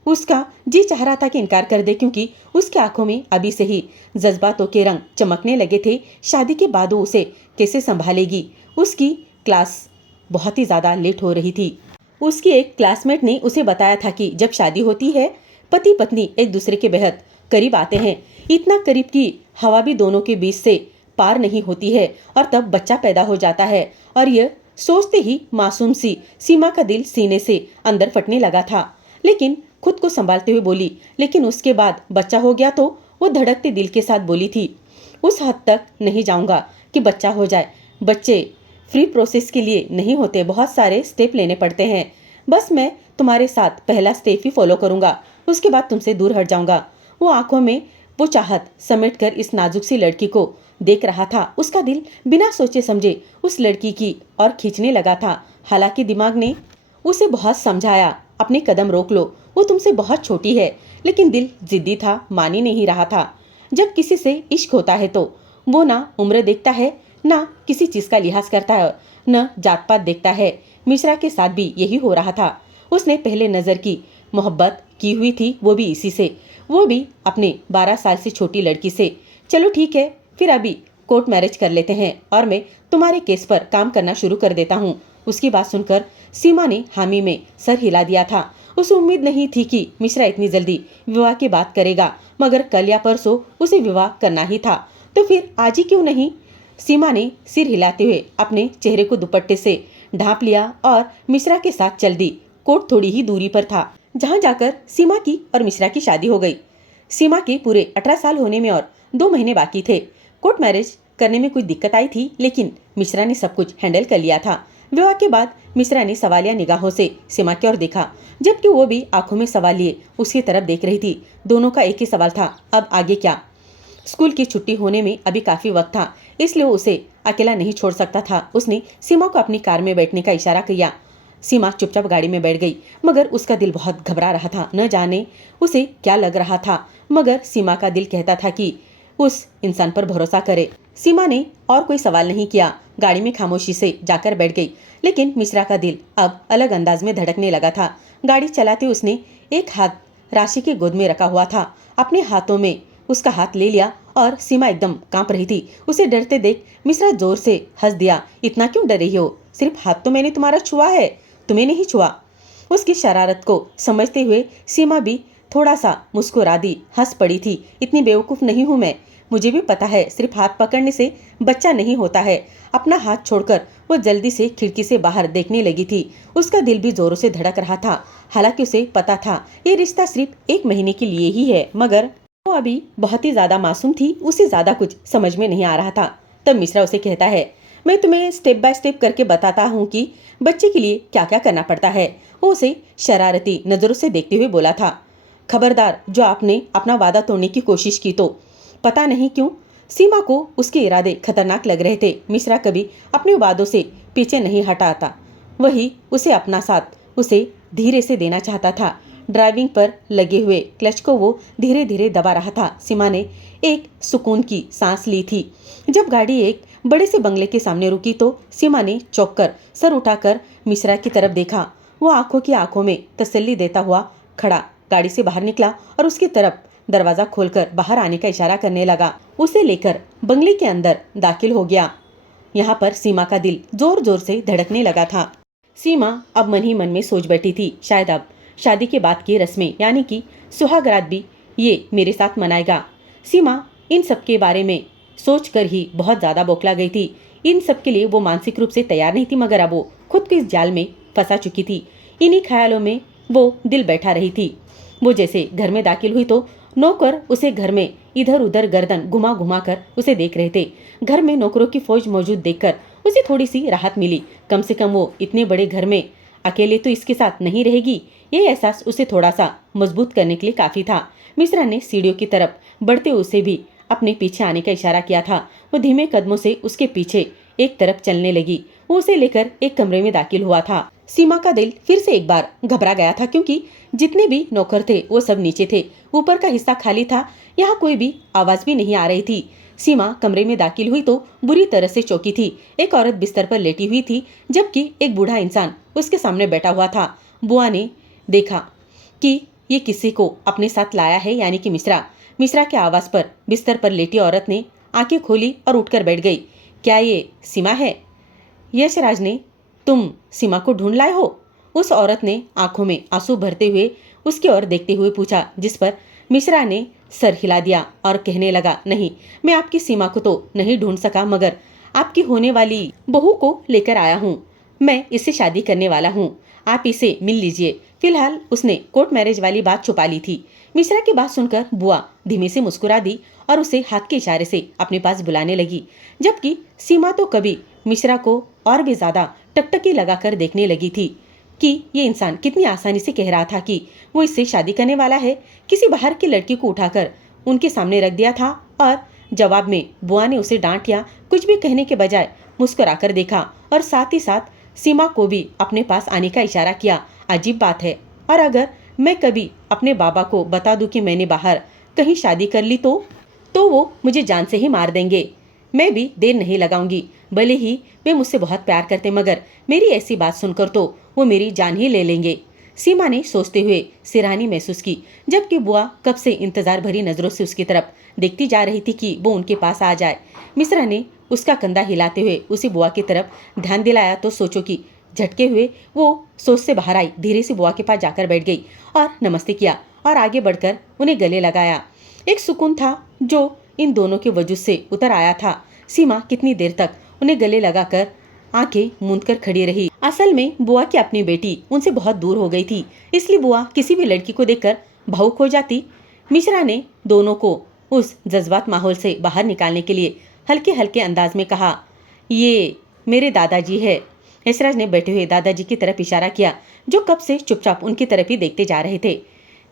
उसका जी चाह रहा था कि इनकार कर दे, क्योंकि उसकी आंखों में अभी से ही जज्बातों के रंग चमकने लगे थे। शादी के बाद वो उसे कैसे संभालेगी। उसकी क्लास बहुत ही ज़्यादा लेट हो रही थी। उसकी एक क्लासमेट ने उसे बताया था कि जब शादी होती है पति पत्नी एक दूसरे के बेहद करीब आते हैं, इतना करीब कि हवा भी दोनों के बीच से पार नहीं होती है, और तब बच्चा पैदा हो जाता है। और यह सोचते ही मासूम सी सीमा का दिल सीने से अंदर फटने लगा था, लेकिन खुद को संभालते हुए बोली, लेकिन उसके बाद बच्चा हो गया तो वो धड़कते दिल के साथ बोली थी, उस हद तक नहीं जाऊंगा कि बच्चा हो जाए। बच्चे फ्री प्रोसेस के लिए नहीं होते, बहुत सारे स्टेप लेने पड़ते हैं। बस मैं तुम्हारे साथ पहला स्टेप ही फॉलो करूंगा, उसके बाद तुमसे दूर हट जाऊंगा। वो आंखों में वो चाहत समेट कर इस नाजुक सी लड़की को देख रहा था। उसका दिल बिना सोचे समझे उस लड़की की और खींचने लगा था। हालांकि दिमाग ने उसे बहुत समझाया, अपने कदम रोक लो, वो तुमसे बहुत छोटी है, लेकिन दिल जिद्दी था, मान ही नहीं रहा था। जब किसी से इश्क होता है तो वो ना उम्र देखता है, ना किसी चीज का लिहाज करता है, न जात पात देखता है। मिश्रा के साथ भी यही हो रहा था। उसने पहले नजर की मोहब्बत की हुई थी, वो भी इसी से, वो भी अपने 12 साल से छोटी लड़की से। चलो ठीक है, फिर अभी कोर्ट मैरिज कर लेते हैं और मैं तुम्हारे केस पर काम करना शुरू कर देता हूँ। उसकी बात सुनकर सीमा ने हामी में सर हिला दिया था। उसे उम्मीद नहीं थी कि मिश्रा इतनी जल्दी विवाह की बात करेगा, मगर कल या परसों उसे विवाह करना ही था, तो फिर आज ही क्यों नहीं। सीमा ने सिर हिलाते हुए अपने चेहरे को दुपट्टे से ढांप लिया और मिश्रा के साथ चल दी। कोर्ट थोड़ी ही दूरी पर था, जहां जाकर सीमा की और मिश्रा की शादी हो गई। सीमा के पूरे 18 साल होने में और 2 महीने बाकी थे। कोर्ट मैरिज करने में कोई दिक्कत आई थी, लेकिन मिश्रा ने सब कुछ हैंडल कर लिया था। विवाह के बाद मिश्रा ने सवालिया निगाहों से सीमा की ओर देखा, जबकि वो भी आंखों में सवाल लिए उसकी तरफ देख रही थी। दोनों का एक ही सवाल था, अब आगे क्या। स्कूल की छुट्टी होने में अभी काफी वक्त था, इसलिए वो उसे अकेला नहीं छोड़ सकता था। उसने सीमा को अपनी कार में बैठने का इशारा किया। सीमा चुपचाप गाड़ी में बैठ गई, मगर उसका दिल बहुत घबरा रहा था। न जाने उसे क्या लग रहा था, मगर सीमा का दिल कहता था कि उस इंसान पर भरोसा करे। सीमा ने और कोई सवाल नहीं किया, गाड़ी में खामोशी से जाकर बैठ गई। लेकिन मिश्रा का दिल अब अलग अंदाज में धड़कने लगा था। गाड़ी चलाते उसने एक हाथ राशि की गोद में रखा हुआ था, अपने हाथों में उसका हाथ ले लिया और सीमा एकदम कांप रही थी। उसे डरते देख मिश्रा जोर से हंस दिया, इतना क्यों डर रही हो, सिर्फ हाथ तो मैंने तुम्हारा छुआ है, तुम्हें नहीं छुआ। उसकी शरारत को समझते हुए सीमा भी थोड़ा सा मुस्कुरा दी, हंस पड़ी थी, इतनी बेवकूफ नहीं हूं मैं, मुझे भी पता है सिर्फ हाथ पकड़ने से बच्चा नहीं होता है। अपना हाथ छोड़कर वो जल्दी से खिड़की से बाहर देखने लगी थी। उसका दिल भी जोरों से धड़क रहा था। हालांकि उसे पता था ये रिश्ता सिर्फ 1 महीने के लिए ही है, मगर वो अभी बहुत ही ज्यादा मासूम थी, उसे ज्यादा कुछ समझ में नहीं आ रहा था। तब मिश्रा उसे कहता है, मैं तुम्हें स्टेप बाय स्टेप करके बताता हूँ कि बच्चे के लिए क्या क्या करना पड़ता है। वो उसे शरारती नजरों से देखते हुए बोला था, खबरदार जो आपने अपना वादा तोड़ने की कोशिश की तो। पता नहीं क्यों सीमा को उसके इरादे खतरनाक लग रहे थे। मिश्रा कभी अपने वादों से पीछे नहीं हटाता, वही उसे अपना साथ उसे धीरे से देना चाहता था। ड्राइविंग पर लगे हुए क्लच को वो धीरे धीरे दबा रहा था। सीमा ने एक सुकून की सांस ली थी। जब गाड़ी एक बड़े से बंगले के सामने रुकी तो सीमा ने चौंक कर सर उठाकर मिश्रा की तरफ देखा। वो आंखों की आंखों में तसल्ली देता हुआ खड़ा गाड़ी से बाहर निकला और उसकी तरफ दरवाजा खोलकर बाहर आने का इशारा करने लगा। उसे लेकर बंगले के अंदर दाखिल हो गया। यहाँ पर सीमा का दिल जोर जोर से धड़कने लगा था। सीमा अब मन ही मन में सोच बैठी थी, शायद अब शादी के बाद की रस्में यानी कि सुहागरात भी ये मेरे साथ मनाएगा। सीमा इन सब के बारे में सोचकर ही बहुत ज्यादा बौखला गई थी। इन सब के लिए वो मानसिक रूप से तैयार नहीं थी, मगर अब वो खुद को इस जाल में फंसा चुकी थी। इन्हीं ख्यालों में वो दिल बैठा रही थी। वो जैसे घर में दाखिल हुई तो नौकर उसे घर में इधर उधर गर्दन घुमा घुमा कर उसे देख रहे थे। घर में नौकरों की फौज मौजूद देखकर उसे थोड़ी सी राहत मिली। कम से कम वो इतने बड़े घर में अकेले तो इसके साथ नहीं रहेगी। ये एहसास उसे थोड़ा सा मजबूत करने के लिए काफी था। मिश्रा ने सीढ़ियों की तरफ बढ़ते उसे भी अपने पीछे आने का इशारा किया था। वो धीमे कदमों से उसके पीछे एक तरफ चलने लगी। वो उसे लेकर एक कमरे में दाखिल हुआ था। सीमा का दिल फिर से एक बार घबरा गया था, क्योंकि जितने भी नौकर थे वो सब नीचे थे। ऊपर का हिस्सा खाली था। यहाँ कोई भी आवाज भी नहीं आ रही थी। सीमा कमरे में दाखिल हुई तो बुरी तरह से चौंकी थी। एक औरत बिस्तर पर लेटी हुई थी, जबकि एक बूढ़ा इंसान उसके सामने बैठा हुआ था। बुआ ने देखा कि ये किसी को अपने साथ लाया है, यानी कि मिश्रा। मिश्रा के आवाज पर बिस्तर पर लेटी औरत ने आंखें खोली और उठकर बैठ गई। क्या ये सीमा है? यशराज ने, तुम सीमा को ढूंढ लाए हो? उस औरत ने आंखों में आंसू भरते हुए उसकी ओर देखते हुए पूछा, जिस पर मिश्रा ने सर हिला दिया और कहने लगा, नहीं, मैं आपकी सीमा को तो नहीं ढूंढ सका, मगर आपकी होने वाली बहू को लेकर आया हूँ। मैं इससे शादी करने वाला हूँ। आप इसे मिल लीजिए। फिलहाल उसने कोर्ट मैरिज वाली बात छुपा ली थी। मिश्रा की बात सुनकर बुआ धीमे से मुस्कुरा दी और उसे हाथ के इशारे से अपने पास बुलाने लगी, जबकि सीमा तो कभी मिश्रा को और भी ज्यादा टकटकी लगाकर देखने लगी थी कि ये इंसान कितनी आसानी से कह रहा था कि वो इससे शादी करने वाला है। किसी बाहर की लड़की को उठाकर उनके सामने रख दिया था और जवाब में बुआ ने उसे डांट या कुछ भी कहने के बजाय मुस्कुराकर देखा और साथ ही साथ सीमा को भी अपने पास आने का इशारा किया। अजीब बात है, और अगर मैं कभी अपने बाबा को बता दूं कि मैंने बाहर कहीं शादी कर ली तो वो मुझे जान से ही मार देंगे। मैं भी देर नहीं लगाऊंगी। भले ही वे मुझसे बहुत प्यार करते, मगर मेरी ऐसी बात सुनकर तो वो मेरी जान ही ले लेंगे। सीमा ने सोचते हुए सिरहानी महसूस की, जबकि बुआ कब से इंतजार भरी नजरों से उसकी तरफ देखती जा रही थी कि वो उनके पास आ जाए। मिश्रा ने उसका कंधा हिलाते हुए उसी बुआ की तरफ ध्यान दिलाया तो सोचो कि झटके हुए वो सोच से बाहर आई, धीरे से बुआ के पास जाकर बैठ गई और नमस्ते किया और आगे बढ़कर उन्हें गले लगाया। एक सुकून था जो इन दोनों के वजूद से उतर आया था। सीमा कितनी देर तक उन्हें गले लगाकर आंखें मूंद कर खड़ी रही। असल में बुआ की अपनी बेटी उनसे बहुत दूर हो गई थी, इसलिए बुआ किसी भी लड़की को देखकर भावुक हो जाती। मिश्रा ने दोनों को उस जज्बात माहौल से बाहर निकालने के लिए हल्के हल्के अंदाज में कहा, ये मेरे दादाजी है। यशराज ने बैठे हुए दादाजी की तरफ इशारा किया, जो कब से चुपचाप उनकी तरफ ही देखते जा रहे थे।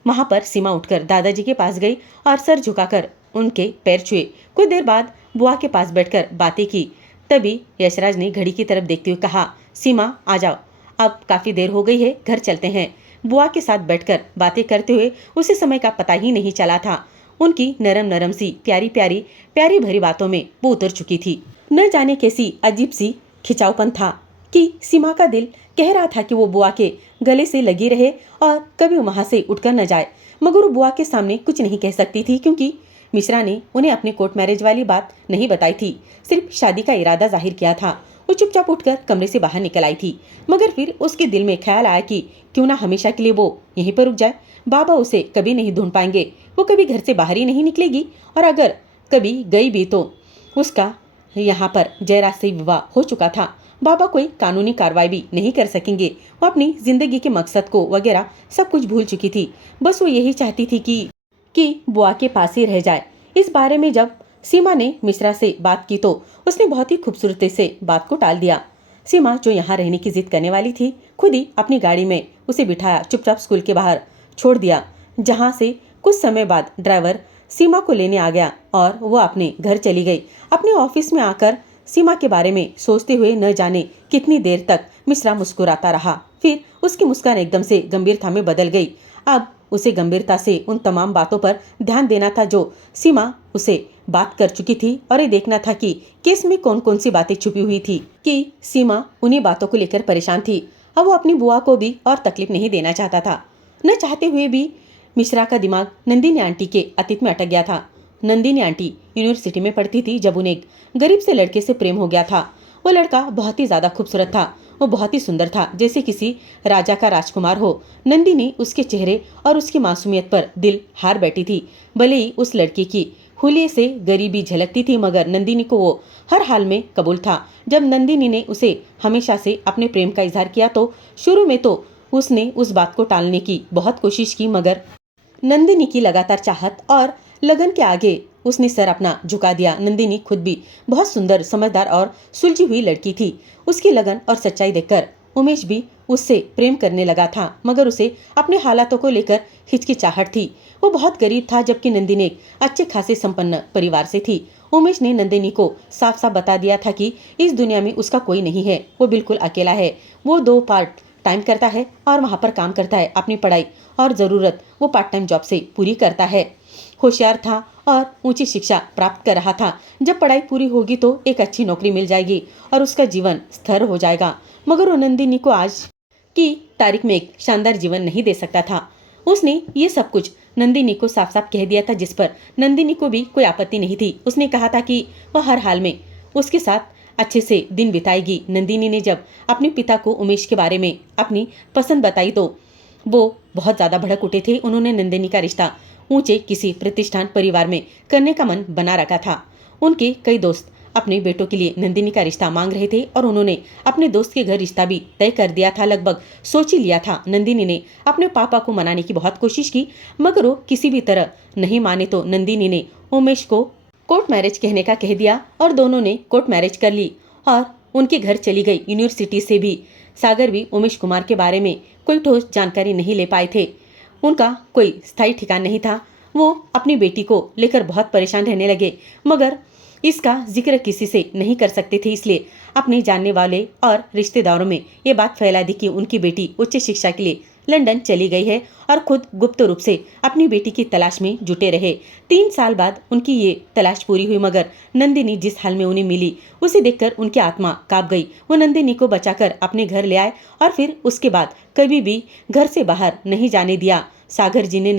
वहां पर सीमा उठकर दादाजी के पास गई और सर झुकाकर उनके पैर छुए। कुछ देर बाद बुआ के पास बैठकर बातें की। तभी यशराज ने घड़ी की तरफ देखते हुए कहा, सीमा आ जाओ, अब काफी देर हो गई है, घर चलते हैं। बुआ के साथ बैठकर बातें करते हुए उसे समय का पता ही नहीं चला था। उनकी नरम नरम सी प्यारी भरी बातों में वो उतर चुकी थी। न जाने कैसी अजीब सी खिंचावपन था कि सीमा का दिल कह रहा था कि वो बुआ के गले से लगी रहे और कभी वहां से उठकर न जाए, मगर वो बुआ के सामने कुछ नहीं कह सकती थी, क्योंकि मिश्रा ने उन्हें अपने कोर्ट मैरिज वाली बात नहीं बताई थी, सिर्फ शादी का इरादा जाहिर किया था। वो चुपचाप उठकर कमरे से बाहर निकल आई थी, मगर फिर उसके दिल में ख्याल आया कि क्यों ना हमेशा के लिए वो यहीं पर रुक जाए। बाबा उसे कभी नहीं ढूंढ पाएंगे, वो कभी घर से बाहर ही नहीं निकलेगी, और अगर कभी गई भी तो उसका यहाँ पर जयराज से विवाह हो चुका था। बाबा कोई कानूनी कार्रवाई भी नहीं कर सकेंगे। वो अपनी जिंदगी के मकसद को वगैरह सब कुछ भूल चुकी थी। बस वो यही चाहती थी कि बुआ के पास ही रह जाए। इस बारे में जब सीमा ने मिश्रा से बात की तो उसने बहुत ही खूबसूरती से बात को टाल दिया। सीमा जो यहाँ रहने की जिद करने वाली थी, खुद ही अपनी गाड़ी में उसे बिठाया, चुपचाप स्कूल के बाहर छोड़ दिया, जहाँ से कुछ समय बाद ड्राइवर सीमा को लेने आ गया और वो अपने घर चली गई। अपने ऑफिस में आकर सीमा के बारे में सोचते हुए न जाने कितनी देर तक मिश्रा मुस्कुराता रहा। फिर उसकी मुस्कान एकदम से गंभीरता में बदल गई। अब उसे गंभीरता से उन तमाम बातों पर ध्यान देना था जो सीमा उसे बात कर चुकी थी, और ये देखना था कि केस में कौन कौन सी बातें छुपी हुई थी, कि सीमा उन्हीं बातों को लेकर परेशान थी। अब वो अपनी बुआ को भी और तकलीफ नहीं देना चाहता था। न चाहते हुए भी मिश्रा का दिमाग नंदिनी आंटी के अतीत में अटक गया था। नंदिनी आंटी यूनिवर्सिटी में पढ़ती थी जब उन्हें एक गरीब से लड़के से प्रेम हो गया था। वो लड़का बहुत ही ज्यादा खूबसूरत था, वो बहुत ही सुंदर था, जैसे किसी राजा का राजकुमार हो। नंदिनी उसके चेहरे और उसकी मासूमियत पर दिल हार बैठी थी। भले ही उस लड़के की हुलिये से गरीबी झलकती थी, मगर नंदिनी को वो हर हाल में कबूल था। जब नंदिनी ने उसे हमेशा से अपने प्रेम का इजहार किया तो शुरू में तो उसने उस बात को टालने की बहुत कोशिश की, मगर नंदिनी की लगातार चाहत और लगन के आगे उसने सर अपना झुका दिया। नंदिनी खुद भी बहुत सुंदर, समझदार और सुलझी हुई लड़की थी। उसकी लगन और सच्चाई देखकर उमेश भी उससे प्रेम करने लगा था, मगर उसे अपने हालातों को लेकर हिचकिचाहट थी। वो बहुत गरीब था, जबकि नंदिनी एक अच्छे खासे संपन्न परिवार से थी। उमेश ने नंदिनी को साफ साफ बता दिया था कि इस दुनिया में उसका कोई नहीं है, वो बिल्कुल अकेला है। वो 2 पार्ट टाइम करता है और वहाँ पर काम करता है। अपनी पढ़ाई और ज़रूरत वो पार्ट टाइम जॉब से पूरी करता है। होशियार था और ऊंची शिक्षा प्राप्त कर रहा था। जब पढ़ाई पूरी होगी तो एक अच्छी नौकरी मिल जाएगी और उसका जीवन स्थिर हो जाएगा, मगर वो नंदिनी को आज की तारीख में एक शानदार जीवन नहीं दे सकता था। उसने ये सब कुछ नंदिनी को साफ साफ कह दिया था, जिस पर नंदिनी को भी कोई आपत्ति नहीं थी। उसने कहा था कि वह हर हाल में उसके साथ अच्छे से दिन बिताएगी। नंदिनी ने जब अपने पिता को उमेश के बारे में अपनी पसंद बताई तो वो बहुत ज्यादा भड़क उठे थे। उन्होंने नंदिनी का रिश्ता ऊंचे किसी प्रतिष्ठान परिवार में करने का मन बना रखा था। उनके कई दोस्त अपने बेटों के लिए नंदिनी का रिश्ता मांग रहे थे और उन्होंने अपने दोस्त के घर रिश्ता भी तय कर दिया था, लगभग सोच ही लिया था। नंदिनी ने अपने पापा को मनाने की बहुत कोशिश की, मगर वो किसी भी तरह नहीं माने तो नंदिनी ने उमेश को कोर्ट मैरिज कहने का कह दिया और दोनों ने कोर्ट मैरिज कर ली और उनके घर चली गई। यूनिवर्सिटी से भी सागर भी उमेश कुमार के बारे में कोई ठोस जानकारी नहीं ले पाए थे। उनका कोई स्थायी ठिकाना नहीं था। वो अपनी बेटी को लेकर बहुत परेशान रहने लगे, मगर इसका जिक्र किसी से नहीं कर सकते थे। इसलिए अपने जानने वाले और रिश्तेदारों में ये बात फैला दी कि उनकी बेटी उच्च शिक्षा के लिए लंदन चली गई है और खुद गुप्त रूप से अपनी बेटी की तलाश में जुटे रहे। 3 साल बाद उनकी ये तलाश पूरी हुई, मगर नंदिनी जिस हाल में उन्हें मिली उसे देखकर उनकी आत्मा कांप गई। वो नंदिनी को बचाकर अपने घर ले आए और फिर उसके बाद कभी भी घर से बाहर नहीं जाने दिया। सागर जी ने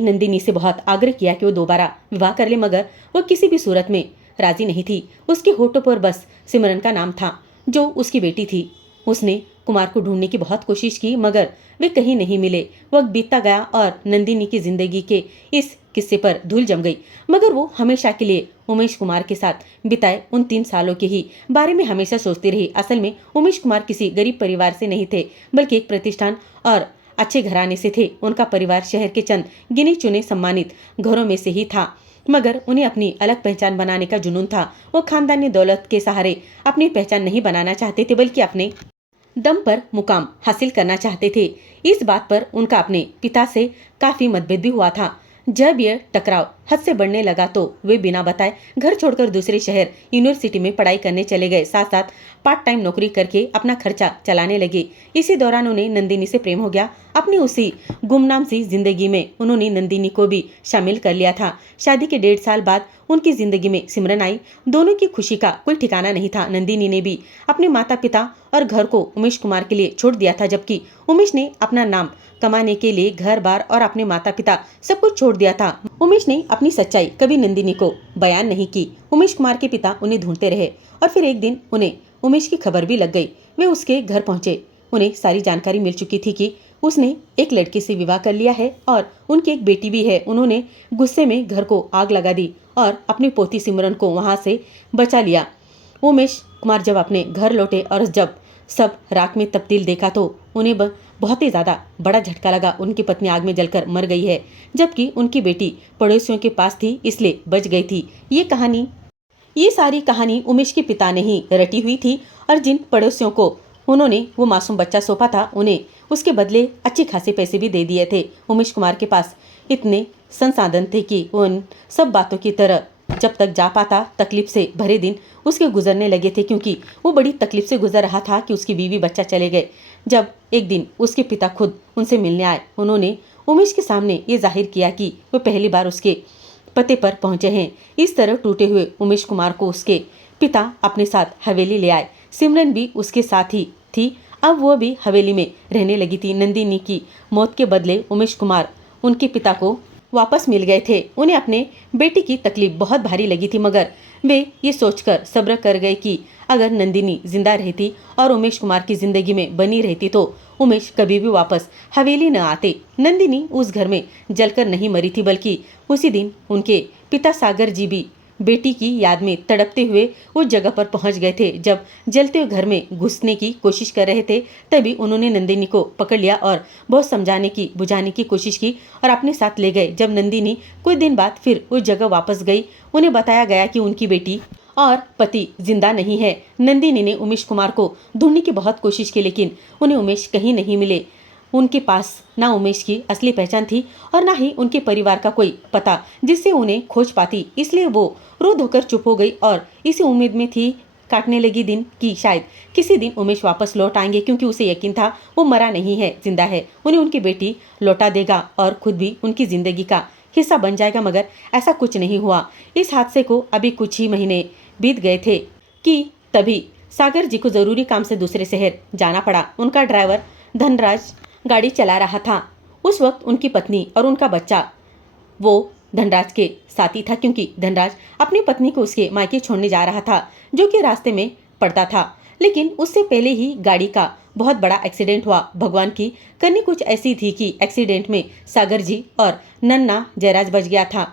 नंदिनी से बहुत आग्रह किया कि वो दोबारा विवाह कर ले, मगर वो किसी भी सूरत में राजी नहीं थी। उसके होठों पर बस सिमरन का नाम था, जो उसकी बेटी थी। उसने कुमार को ढूंढने की बहुत कोशिश की, मगर वे कहीं नहीं मिले। वक्त बीतता गया और नंदिनी की जिंदगी के इस किस्से पर धूल जम गई, मगर वो हमेशा के लिए उमेश कुमार के साथ बिताए उन 3 सालों के ही बारे में हमेशा सोचती रही। असल में उमेश कुमार किसी गरीब परिवार से नहीं थे, बल्कि एक प्रतिष्ठान और अच्छे घराने से थे। उनका परिवार शहर के चंद गिने चुने सम्मानित घरों में से ही था, मगर उन्हें अपनी अलग पहचान बनाने का जुनून था। वो खानदानी दौलत के सहारे अपनी पहचान नहीं बनाना चाहते थे, बल्कि अपने दम पर मुकाम हासिल करना चाहते थे। इस बात पर उनका अपने पिता से काफी मतभेद भी हुआ था। जब यह टकराव हद से बढ़ने लगा तो वे बिना बताए घर छोड़कर दूसरे शहर यूनिवर्सिटी में पढ़ाई करने चले गए। साथ साथ पार्ट टाइम नौकरी करके अपना खर्चा चलाने लगे। इसी दौरान उन्हें नंदिनी से प्रेम हो गया। अपनी उसी गुमनाम सी जिंदगी में उन्होंने नंदिनी को भी शामिल कर लिया था। शादी के 1.5 साल बाद उनकी जिंदगी में सिमरन आई। दोनों की खुशी का कोई ठिकाना नहीं था। नंदिनी ने भी अपने माता पिता और घर को उमेश कुमार के लिए छोड़ दिया था, जबकि उमेश ने अपना नाम कमाने के लिए घर बार और अपने माता पिता सब कुछ छोड़ दिया था। उमेश ने अपनी सच्चाई कभी नंदिनी को बयान नहीं की। उमेश कुमार के पिता उन्हें ढूंढते रहे और फिर एक दिन उन्हें उमेश की खबर भी लग गई। वे उसके घर पहुंचे। उन्हें सारी जानकारी मिल चुकी थी कि उसने एक लड़के से विवाह कर लिया है और उनकी एक बेटी भी है। उन्होंने गुस्से में घर को आग लगा दी और अपनी पोती सिमरन को वहां से बचा लिया। उमेश कुमार जब अपने घर लौटे और जब सब राख में तब्दील देखा तो उन्हें बहुत ही ज्यादा बड़ा झटका लगा। उनकी पत्नी आग में जलकर मर गई है, जबकि उनकी बेटी पड़ोसियों के पास थी, इसलिए बच गई थी। ये सारी कहानी उमेश के पिता ने ही रटी हुई थी और जिन पड़ोसियों को उन्होंने वो मासूम बच्चा सौंपा था, उन्हें उसके बदले अच्छे खासे पैसे भी दे दिए थे। उमेश कुमार के पास इतने संसाधन थे कि उन सब बातों की तरह जब तक जा पाता तकलीफ से भरे दिन उसके गुजरने लगे थे, क्योंकि वो बड़ी तकलीफ से गुजर रहा था कि उसकी बीवी बच्चा चले गए। जब एक दिन उसके पिता खुद उनसे मिलने आए, उन्होंने उमेश के सामने ये जाहिर किया कि वो पहली बार उसके पते पर पहुंचे हैं। इस तरह टूटे हुए उमेश कुमार को उसके पिता अपने साथ हवेली ले आए। सिमरन भी उसके साथ ही थी। अब वो भी हवेली में रहने लगी थी। नंदिनी की मौत के बदले उमेश कुमार उनके पिता को वापस मिल गए थे। उन्हें अपने बेटी की तकलीफ बहुत भारी लगी थी, मगर वे ये सोचकर सब्र कर गए कि अगर नंदिनी जिंदा रहती और उमेश कुमार की जिंदगी में बनी रहती तो उमेश कभी भी वापस हवेली न आते। नंदिनी उस घर में जलकर नहीं मरी थी, बल्कि उसी दिन उनके पिता सागर जी भी बेटी की याद में तड़पते हुए उस जगह पर पहुंच गए थे। जब जलते हुए घर में घुसने की कोशिश कर रहे थे, तभी उन्होंने नंदिनी को पकड़ लिया और बहुत समझाने की बुझाने की कोशिश की और अपने साथ ले गए। जब नंदिनी कुछ दिन बाद फिर उस जगह वापस गई, उन्हें बताया गया कि उनकी बेटी और पति जिंदा नहीं है। नंदिनी ने उमेश कुमार को ढूंढने की बहुत कोशिश की, लेकिन उन्हें उमेश कहीं नहीं मिले। उनके पास ना उमेश की असली पहचान थी और ना ही उनके परिवार का कोई पता जिससे उन्हें खोज पाती। इसलिए वो रो धोकर चुप हो गई और इसी उम्मीद में थी काटने लगी दिन कि शायद किसी दिन उमेश वापस लौट आएंगे, क्योंकि उसे यकीन था वो मरा नहीं है, जिंदा है। उन्हें उनकी बेटी लौटा देगा और खुद भी उनकी जिंदगी का हिस्सा बन जाएगा, मगर ऐसा कुछ नहीं हुआ। इस हादसे को अभी कुछ ही महीने बीत गए थे कि तभी सागर जी को जरूरी काम से दूसरे शहर जाना पड़ा। उनका ड्राइवर धनराज गाड़ी चला रहा था। उस वक्त उनकी पत्नी और उनका बच्चा वो धनराज के साथी था, क्योंकि धनराज अपनी पत्नी को उसके मायके छोड़ने जा रहा था, जो कि रास्ते में पड़ता था। लेकिन उससे पहले ही गाड़ी का बहुत बड़ा एक्सीडेंट हुआ। भगवान की करनी कुछ ऐसी थी कि एक्सीडेंट में सागर जी और नन्ना जयराज बच गया था।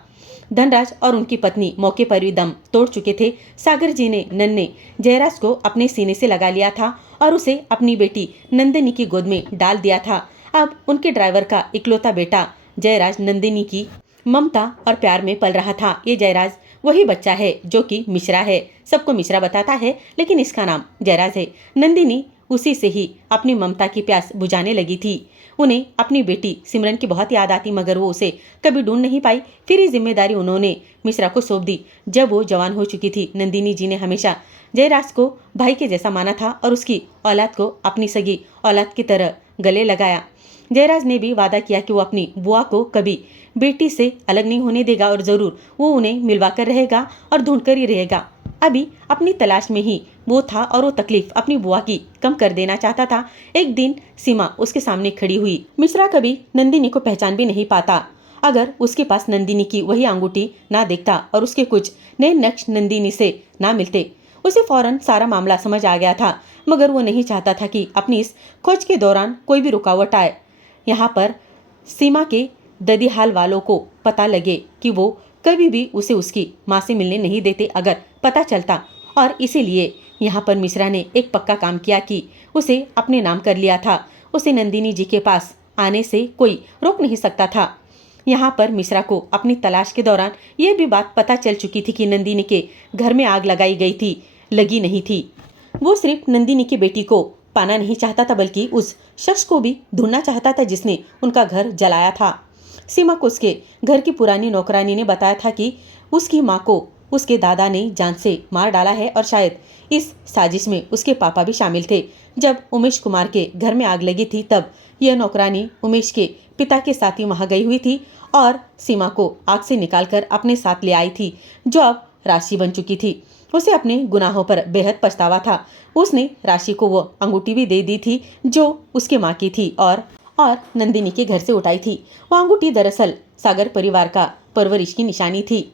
धनराज और उनकी पत्नी मौके पर ही दम तोड़ चुके थे। सागर जी ने नन्हे जयराज को अपने सीने से लगा लिया था और उसे अपनी बेटी नंदिनी की गोद में डाल दिया था। अब उनके ड्राइवर का इकलौता बेटा जयराज नंदिनी की ममता और प्यार में पल रहा था। ये जयराज वही बच्चा है जो कि मिश्रा है। सबको मिश्रा बताता है, लेकिन इसका नाम जयराज है। नंदिनी उसी से ही अपनी ममता की प्यास बुझाने लगी थी। उन्हें अपनी बेटी सिमरन की बहुत याद आती, मगर वो उसे कभी ढूंढ नहीं पाई। फिर ये जिम्मेदारी उन्होंने मिश्रा को सौंप दी जब वो जवान हो चुकी थी। नंदिनी जी ने हमेशा जयराज को भाई के जैसा माना था और उसकी औलाद को अपनी सगी औलाद की तरह गले लगाया। जयराज ने भी वादा किया कि वो अपनी बुआ को कभी बेटी से अलग नहीं होने देगा और जरूर वो उन्हें मिलवा कर रहेगा और ढूंढ कर ही रहेगा। अभी अपनी तलाश में ही वो था और वो तकलीफ अपनी बुआ की कम कर देना चाहता था। एक दिन सीमा उसके सामने खड़ी हुई। मिश्रा कभी नंदिनी को पहचान भी नहीं पाता अगर उसके पास नंदिनी की वही अंगूठी ना देखता और उसके कुछ नए नक्श नंदिनी से ना मिलते। उसे फौरन सारा मामला समझ आ गया था, मगर वो नहीं चाहता था कि अपनी इस खोज के दौरान कोई भी रुकावट आए। यहाँ पर सीमा के ददीहाल वालों को पता लगे कि वो कभी भी उसे उसकी माँ से मिलने नहीं देते अगर पता चलता, और इसीलिए यहाँ पर मिश्रा ने एक पक्का काम किया कि उसे अपने नाम कर लिया था। उसे नंदिनी जी के पास आने से कोई रोक नहीं सकता था। यहाँ पर मिश्रा को अपनी तलाश के दौरान यह भी बात पता चल चुकी थी कि नंदिनी के घर में आग लगाई गई थी, लगी नहीं थी। वो सिर्फ नंदिनी की बेटी को पाना नहीं चाहता था, बल्कि उस शख्स को भी ढूंढना चाहता था जिसने उनका घर जलाया था। सीमा को उसके घर की पुरानी नौकरानी ने बताया था कि उसकी माँ को उसके दादा ने जान से मार डाला है और शायद इस साजिश में उसके पापा भी शामिल थे। जब उमेश कुमार के घर में आग लगी थी तब यह नौकरानी उमेश के पिता के साथ ही वहां गई हुई थी और सीमा को आग से निकालकर अपने साथ ले आई थी, जो अब राशि बन चुकी थी। उसे अपने गुनाहों पर बेहद पछतावा था। उसने राशि को वो अंगूठी भी दे दी थी जो उसके माँ की थी और नंदिनी के घर से उठाई थी। वो अंगूठी दरअसल सागर परिवार का परवरिश की निशानी थी।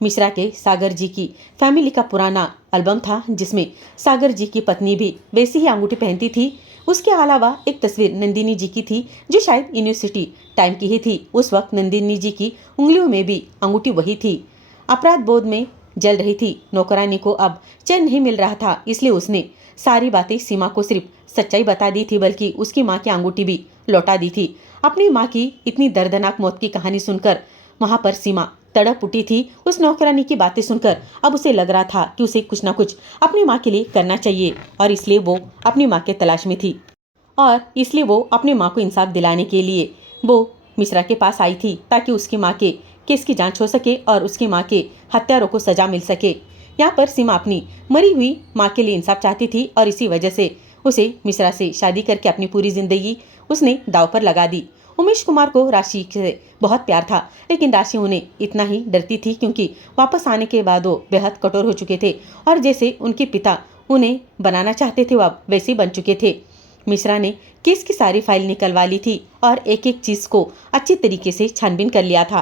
मिश्रा के सागर जी की फैमिली का पुराना एल्बम था जिसमें सागर जी की पत्नी भी वैसी ही अंगूठी पहनती थी। उसके अलावा एक तस्वीर नंदिनी जी की थी जो शायद यूनिवर्सिटी टाइम की ही थी। उस वक्त नंदिनी जी की उंगलियों में भी अंगूठी वही थी। अपराध बोध में जल रही थी। नौकरानी को अब चैन नहीं मिल रहा था, इसलिए उसने सारी बातें सीमा को सिर्फ सच्चाई बता दी थी, बल्कि उसकी माँ की अंगूठी भी लौटा दी थी। अपनी माँ की इतनी दर्दनाक मौत की कहानी सुनकर वहां पर सीमा तड़प उठी थी। उस नौकरानी की बातें सुनकर अब उसे लग रहा था कि उसे कुछ ना कुछ अपनी माँ के लिए करना चाहिए, और इसलिए वो अपनी माँ के तलाश में थी और इसलिए वो अपनी माँ को इंसाफ दिलाने के लिए वो मिश्रा के पास आई थी ताकि उसकी माँ के केस की जांच हो सके और उसकी माँ के हत्यारों को सजा मिल सके। यहाँ पर सीमा अपनी मरी हुई माँ के लिए इंसाफ चाहती थी और इसी वजह से उसे मिश्रा से शादी करके अपनी पूरी जिंदगी उसने दाव पर लगा दी। उमेश कुमार को राशि से बहुत प्यार था, लेकिन राशि उन्हें इतना ही डरती थी क्योंकि वापस आने के बाद वो बेहद कठोर हो चुके थे और जैसे उनके पिता उन्हें बनाना चाहते थे वो अब वैसे बन चुके थे। मिश्रा ने केस की सारी फाइल निकलवा ली थी और एक एक चीज को अच्छी तरीके से छानबीन कर लिया था।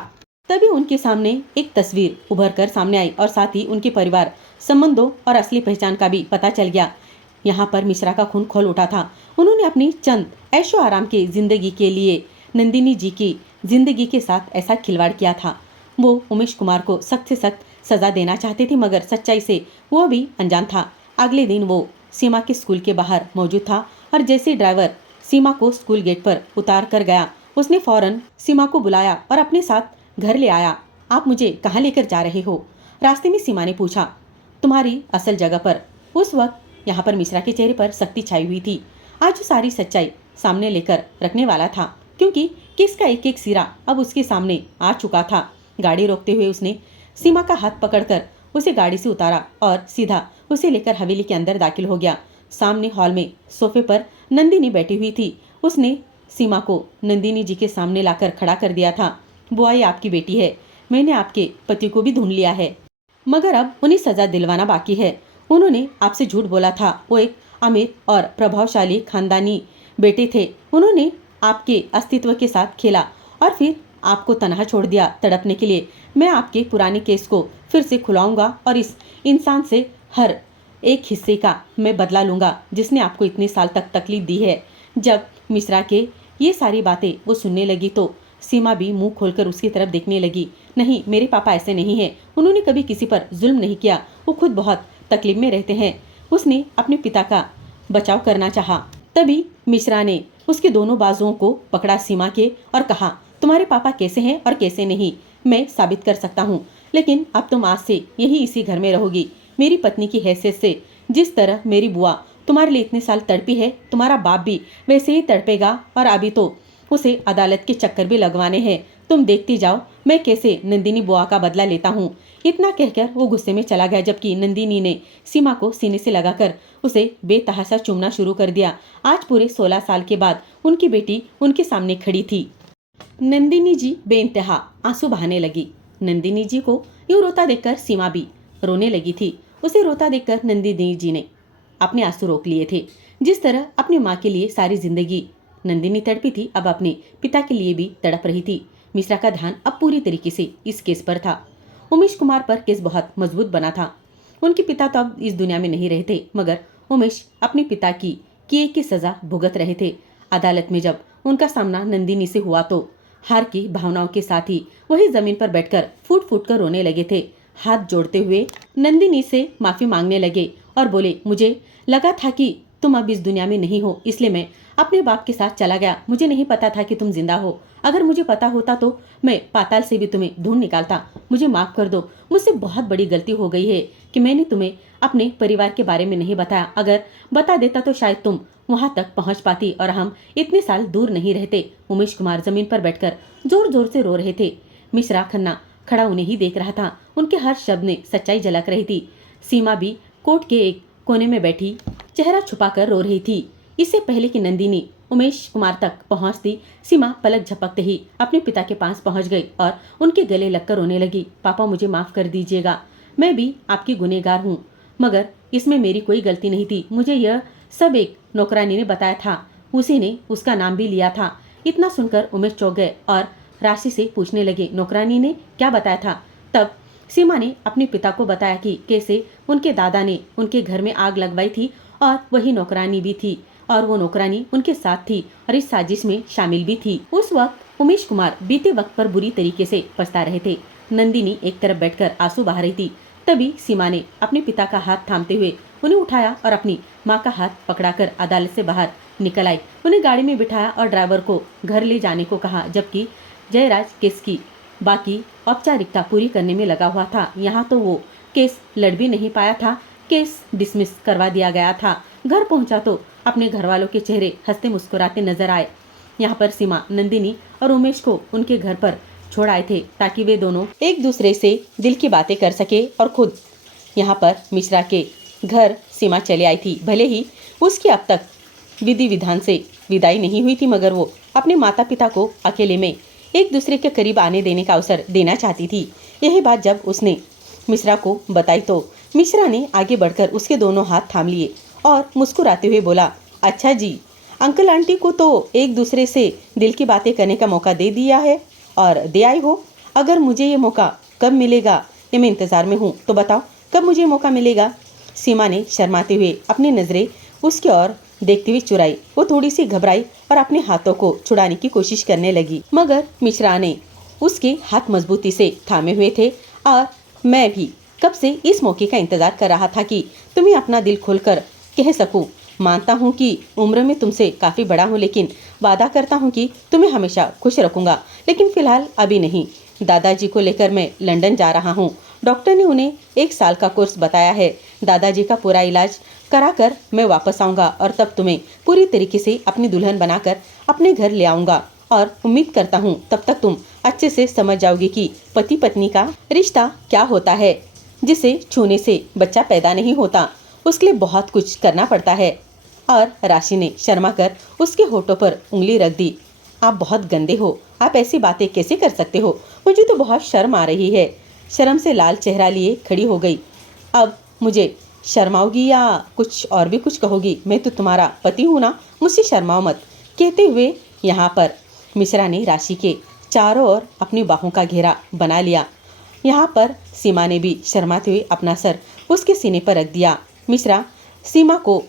तभी उनके सामने एक तस्वीर उभर कर सामने आई और साथ ही उनके परिवार संबंधों और असली पहचान का भी पता चल गया। यहाँ पर मिश्रा का खून खौल उठा था। उन्होंने अपनी चंद ऐशो आराम की जिंदगी के लिए नंदिनी जी की जिंदगी के साथ ऐसा खिलवाड़ किया था। वो उमेश कुमार को सख्त से सख्त सजा देना चाहते थे, मगर सच्चाई से वो भी अनजान था। अगले दिन वो सीमा के स्कूल के बाहर मौजूद था और जैसे ड्राइवर सीमा को स्कूल गेट पर उतार कर गया, उसने फौरन सीमा को बुलाया और अपने साथ घर ले आया। आप मुझे कहाँ लेकर जा रहे हो? रास्ते में सीमा ने पूछा। तुम्हारी असल जगह पर। उस वक्त यहाँ पर मिश्रा के चेहरे पर सख्ती छाई हुई थी। आज सारी सच्चाई सामने लेकर रखने वाला था, क्योंकि केस का एक एक सिरा अब उसके सामने आ चुका था। गाड़ी रोकते हुए उसने सीमा का हाथ पकड़कर उसे गाड़ी से उतारा और सीधा उसे लेकर हवेली के अंदर दाखिल हो गया। सामने हॉल में सोफे पर नंदिनी बैठी हुई थी। उसने सीमा को नंदिनी जी के सामने लाकर खड़ा कर दिया था। बुआ, ये आपकी बेटी है। मैंने आपके पति को भी ढूंढ लिया है, मगर अब उन्हें सजा दिलवाना बाकी है। उन्होंने आपसे झूठ बोला था। वो एक अमीर और प्रभावशाली खानदानी बेटे थे। उन्होंने आपके अस्तित्व के साथ खेला और फिर आपको तनहा छोड़ दिया तड़पने के लिए। मैं आपके पुराने केस को फिर से खुलाऊंगा और इस इंसान से हर एक हिस्से का मैं बदला लूंगा जिसने आपको इतने साल तक तकलीफ दी है। जब मिश्रा के ये सारी बातें वो सुनने लगी तो सीमा भी मुंह खोलकर उसकी तरफ देखने लगी। नहीं, मेरे पापा ऐसे नहीं हैं। उन्होंने कभी किसी पर जुल्म नहीं किया। वो खुद बहुत तकलीफ में रहते हैं। उसने अपने पिता का बचाव करना चाहा। तभी मिश्रा ने उसके दोनों बाजुओं को पकड़ा सीमा के और कहा, तुम्हारे पापा कैसे हैं और कैसे नहीं मैं साबित कर सकता हूँ, लेकिन अब तुम आज से यही इसी घर में रहोगी मेरी पत्नी की हैसियत से। जिस तरह मेरी बुआ तुम्हारे लिए इतने साल तड़पी है, तुम्हारा बाप भी वैसे ही तड़पेगा और अभी तो उसे अदालत के चक्कर भी लगवाने हैं। तुम देखती जाओ मैं कैसे नंदिनी बुआ का बदला लेता हूँ। इतना कहकर वो गुस्से में चला गया, जबकि नंदिनी ने सीमा को सीने से लगाकर उसे बेतहाशा चूमना शुरू कर दिया। आज पूरे 16 साल के बाद उनकी बेटी उनके सामने खड़ी थी। नंदिनी जी बेइंतहा आंसू बहाने लगी। नंदिनी जी को यूं रोता देखकर सीमा भी रोने लगी थी। उसे रोता देखकर नंदिनी जी ने अपने आंसू रोक लिए थे। जिस तरह अपनी माँ के लिए सारी जिंदगी नंदिनी तड़पी थी, अब अपने पिता के लिए भी तड़प रही थी। मिश्रा का ध्यान अब पूरी तरीके से इस केस पर था। उमेश कुमार पर केस बहुत मजबूत बना था। उनके पिता तो अब इस दुनिया में नहीं रहे थे, मगर उमेश अपने पिता की किए की सजा भुगत रहे थे। अदालत में जब उनका सामना नंदिनी से हुआ तो हार की भावनाओं के साथ ही वही जमीन पर बैठकर फूट फूट कर रोने लगे थे। हाथ जोड़ते हुए नंदिनी से माफी मांगने लगे और बोले, मुझे लगा था कि तुम अब इस दुनिया में नहीं हो, इसलिए मैं अपने बाप के साथ चला गया। मुझे नहीं पता था कि तुम जिंदा हो। अगर मुझे पता होता तो मैं पाताल से भी तुम्हें ढूंढ निकालता। मुझे माफ कर दो। मुझसे बहुत बड़ी गलती हो गई है कि मैंने तुम्हें अपने परिवार के बारे में नहीं बताया। अगर बता देता तो शायद तुम वहां तक पहुंच पाती और हम इतने साल दूर नहीं रहते। उमेश कुमार जमीन पर बैठकर जोर जोर से रो रहे थे। मिश्रा खन्ना खड़ा उन्हें ही देख रहा था। उनके हर शब्द में सच्चाई झलक रही थी। सीमा भी कोर्ट के एक कोने में बैठी चेहरा छुपाकर रो रही थी। इससे पहले कि नंदिनी उमेश कुमार तक पहुंचती, सीमा पलक झपकते ही अपने पिता के पास पहुंच गई और उनके गले लगकर रोने लगी। पापा, मुझे माफ कर दीजिएगा। मैं भी आपकी गुनहगार हूँ, मगर इसमें मेरी कोई गलती नहीं थी। मुझे यह सब एक नौकरानी ने बताया था। उसी ने उसका नाम भी लिया था। इतना सुनकर उमेश चौंक गए और राशि से पूछने लगे, नौकरानी ने क्या बताया था? तब सीमा ने अपने पिता को बताया कि कैसे उनके दादा ने उनके घर में आग लगवाई थी और वही नौकरानी भी थी और वो नौकरानी उनके साथ थी और इस साजिश में शामिल भी थी। उस वक्त उमेश कुमार बीते वक्त पर बुरी तरीके से पछता रहे थे। नंदिनी एक तरफ बैठकर आंसू बहा रही थी। तभी सीमा ने अपने पिता का हाथ थामते हुए उन्हें उठाया और अपनी माँ का हाथ पकड़ाकर अदालत से बाहर निकल आई। उन्हें गाड़ी में बिठाया और ड्राइवर को घर ले जाने को कहा, जबकि जयराज केस की बाकी औपचारिकता पूरी करने में लगा हुआ था। यहाँ तो वो केस लड़ भी नहीं पाया था, केस डिसमिस करवा दिया गया था। घर पहुंचा तो अपने घर वालों के चेहरे हंसते मुस्कुराते नजर आए। यहाँ पर सीमा नंदिनी और उमेश को उनके घर पर छोड़ आए थे ताकि वे दोनों एक दूसरे से दिल की बातें कर सके। और खुद यहाँ पर मिश्रा के घर सीमा चले आई थी। भले ही उसकी अब तक विधि विधान से विदाई नहीं हुई थी, मगर वो अपने माता पिता को अकेले में एक दूसरे के करीब आने देने का अवसर देना चाहती थी। यही बात जब उसने मिश्रा को बताई तो मिश्रा ने आगे बढ़कर उसके दोनों हाथ थाम लिए और मुस्कुराते हुए बोला, अच्छा जी, अंकल आंटी को तो एक दूसरे से दिल की बातें करने का मौका दे दिया है और दे आई हो। अगर मुझे ये मौका कब मिलेगा ये मैं इंतजार में हूँ, तो बताओ कब मुझे मौका मिलेगा। सीमा ने शर्माते हुए अपनी नजरें उसकी ओर देखते हुए चुराई। वो थोड़ी सी घबराई और अपने हाथों को छुड़ाने की कोशिश करने लगी, मगर मिश्रा ने उसके हाथ मजबूती से थामे हुए थे। और मैं भी कब से इस मौके का इंतजार कर रहा था कि तुम्हें अपना दिल खोलकर कह सकूं। मानता हूं कि उम्र में तुमसे काफी बड़ा हूं, लेकिन वादा करता हूं कि तुम्हें हमेशा खुश रखूंगा। लेकिन फिलहाल अभी नहीं। दादाजी को लेकर मैं लंदन जा रहा हूँ। डॉक्टर ने उन्हें 1 साल का कोर्स बताया है। दादाजी का पूरा इलाज कराकर मैं वापस आऊंगा और तब तुम्हें पूरी तरीके से अपनी दुल्हन बनाकर अपने घर ले आऊंगा। और उम्मीद करता हूँ तब तक तुम अच्छे से समझ जाओगी कि पति पत्नी का रिश्ता क्या होता है, जिसे छूने से बच्चा पैदा नहीं होता, उसके लिए बहुत कुछ करना पड़ता है। और राशि ने शर्मा कर उसके होठों पर उंगली रख दी। आप बहुत गंदे हो, आप ऐसी बातें कैसे कर सकते हो? मुझे तो बहुत शर्म आ रही है। शर्म से लाल चेहरा लिए खड़ी हो गई। अब मुझे शर्माओगी या कुछ और भी कुछ कहोगी? मैं तो तुम्हारा पति हूँ ना, मुझसे शर्माओ मत। कहते हुए यहाँ पर मिश्रा ने राशि के चारों ओर अपनी बाहों का घेरा बना लिया। यहाँ पर सीमा ने भी शर्माते हुए अपना सर उसके सीने पर रख दिया। मिश्रा सीमा को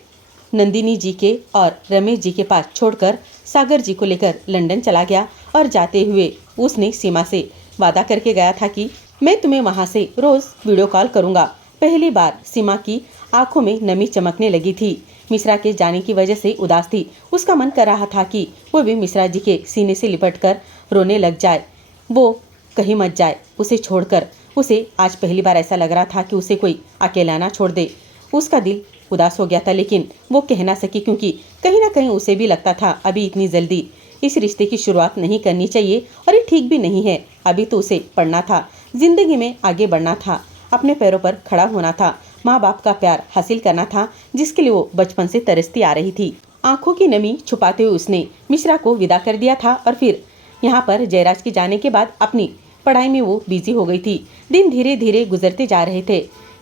नंदिनी जी के और रमेश जी के पास छोड़कर सागर जी को लेकर लंदन चला गया। और जाते हुए उसने सीमा से वादा करके गया था कि मैं तुम्हें वहां से रोज वीडियो कॉल करूंगा। पहली बार सीमा की आंखों में नमी चमकने लगी थी। मिश्रा के जाने की वजह से उदास थी। उसका मन कर रहा था कि वो भी मिश्रा जी के सीने से लिपटकर रोने लग जाए। वो कहीं मत जाए उसे छोड़कर। उसे आज पहली बार ऐसा लग रहा था कि उसे कोई अकेला ना छोड़ दे। उसका दिल उदास हो गया था, लेकिन वो कह ना सकी, क्योंकि कहीं ना कहीं उसे भी लगता था अभी इतनी जल्दी इस रिश्ते की शुरुआत नहीं करनी चाहिए और ये ठीक भी नहीं है। अभी तो उसे पढ़ना था, जिंदगी में आगे बढ़ना था, अपने पैरों पर खड़ा होना था, माँ बाप का प्यार हासिल करना था, जिसके लिए वो बचपन से तरसती आ रही थी। आंखों की नमी छुपाते हुए उसने मिश्रा को विदा कर दिया था। और फिर यहाँ पर जयराज के जाने के बाद अपनी पढ़ाई में वो बिजी हो गई थी। दिन धीरे धीरे गुजरते जा रहे थे।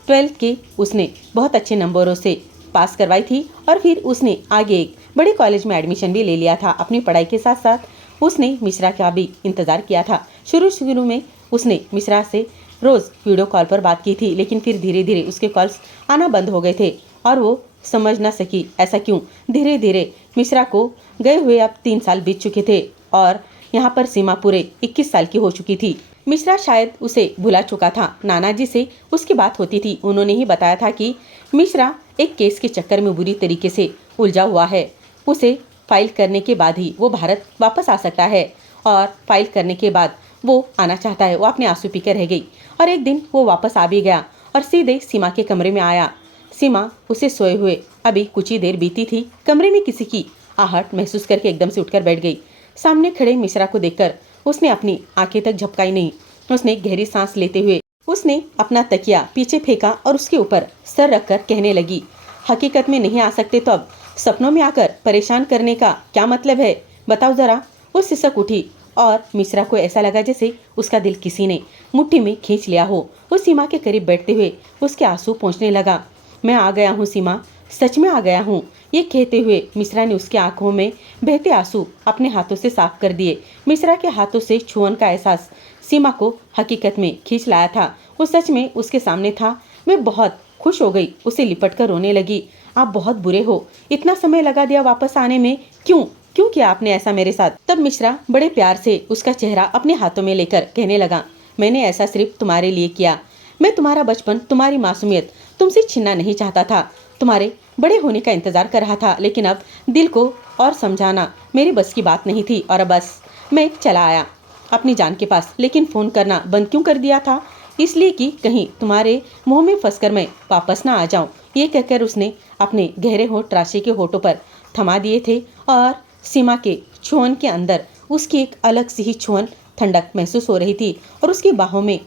12th के उसने बहुत अच्छे नंबरों से पास करवाई थी और फिर उसने आगे एक बड़े कॉलेज में एडमिशन भी ले लिया था। अपनी पढ़ाई के साथ साथ उसने मिश्रा का भी इंतजार किया था। शुरू में उसने मिश्रा से रोज वीडियो कॉल पर बात की थी, लेकिन फिर धीरे धीरे उसके कॉल्स आना बंद हो गए थे और वो समझ ना सकी ऐसा क्यों। धीरे धीरे मिश्रा को गए हुए अब 3 साल बीत चुके थे और यहाँ पर सीमा पूरे 21 साल की हो चुकी थी। मिश्रा शायद उसे भुला चुका था। नाना जी से उसकी बात होती थी। उन्होंने ही बताया था कि मिश्रा एक केस के चक्कर में बुरी तरीके से उलझा हुआ है। उसे फाइल करने के बाद ही वो भारत वापस आ सकता है और फाइल करने के बाद वो आना चाहता है। वो अपने आंसू पी कर रह गई और एक दिन वो वापस आ भी गया और सीधे सीमा के कमरे में आया। सीमा उसे सोए हुए अभी कुछ ही देर बीती थी। कमरे में किसी की आहट महसूस करके एकदम से उठकर बैठ गई। सामने खड़े मिश्रा को देखकर उसने अपनी आंखें तक झपकाई नहीं। उसने गहरी सांस लेते हुए उसने अपना तकिया पीछे फेंका और उसके ऊपर सर रखकर कहने लगी, हकीकत में नहीं आ सकते तो अब सपनों में आकर परेशान करने का क्या मतलब है, बताओ जरा। वो सिसक उठी और मिश्रा को ऐसा लगा जैसे उसका दिल किसी ने मुट्ठी में खींच लिया हो। वो सीमा के करीब बैठते हुए उसके आंसू पोंछने लगा। मैं आ गया हूँ सीमा, सच में आ गया हूँ। ये कहते हुए मिश्रा ने उसकी आंखों में बहते आंसू अपने हाथों से साफ कर दिए। मिश्रा के हाथों से छुअन का एहसास सीमा को हकीकत में खींच लाया था। वो सच में उसके सामने था। मैं बहुत खुश हो गई। उसे लिपटकर रोने लगी। आप बहुत बुरे हो, इतना समय लगा दिया वापस आने में, क्यों क्यों किया आपने ऐसा मेरे साथ? तब मिश्रा बड़े प्यार से उसका चेहरा अपने हाथों में लेकर कहने लगा, मैंने ऐसा सिर्फ तुम्हारे लिए किया। मैं तुम्हारा बचपन, तुम्हारी मासूमियत तुमसे छीनना नहीं चाहता था। तुम्हारे बड़े होने का इंतजार कर रहा था, लेकिन अब दिल को और समझाना मेरी बस की बात नहीं थी और बस मैं चला आया अपनी जान के पास। लेकिन फोन करना बंद क्यों कर दिया था? इसलिए कि कहीं तुम्हारे मुंह में फंसकर मैं वापस ना आ जाऊं। ये कहकर उसने अपने गहरे होंठ राशि के होठों पर थमा दिए थे और सीमा के छुअन के अंदर उसकी एक अलग सी ही छुअन ठंडक महसूस हो रही थी और उसकी बाहों में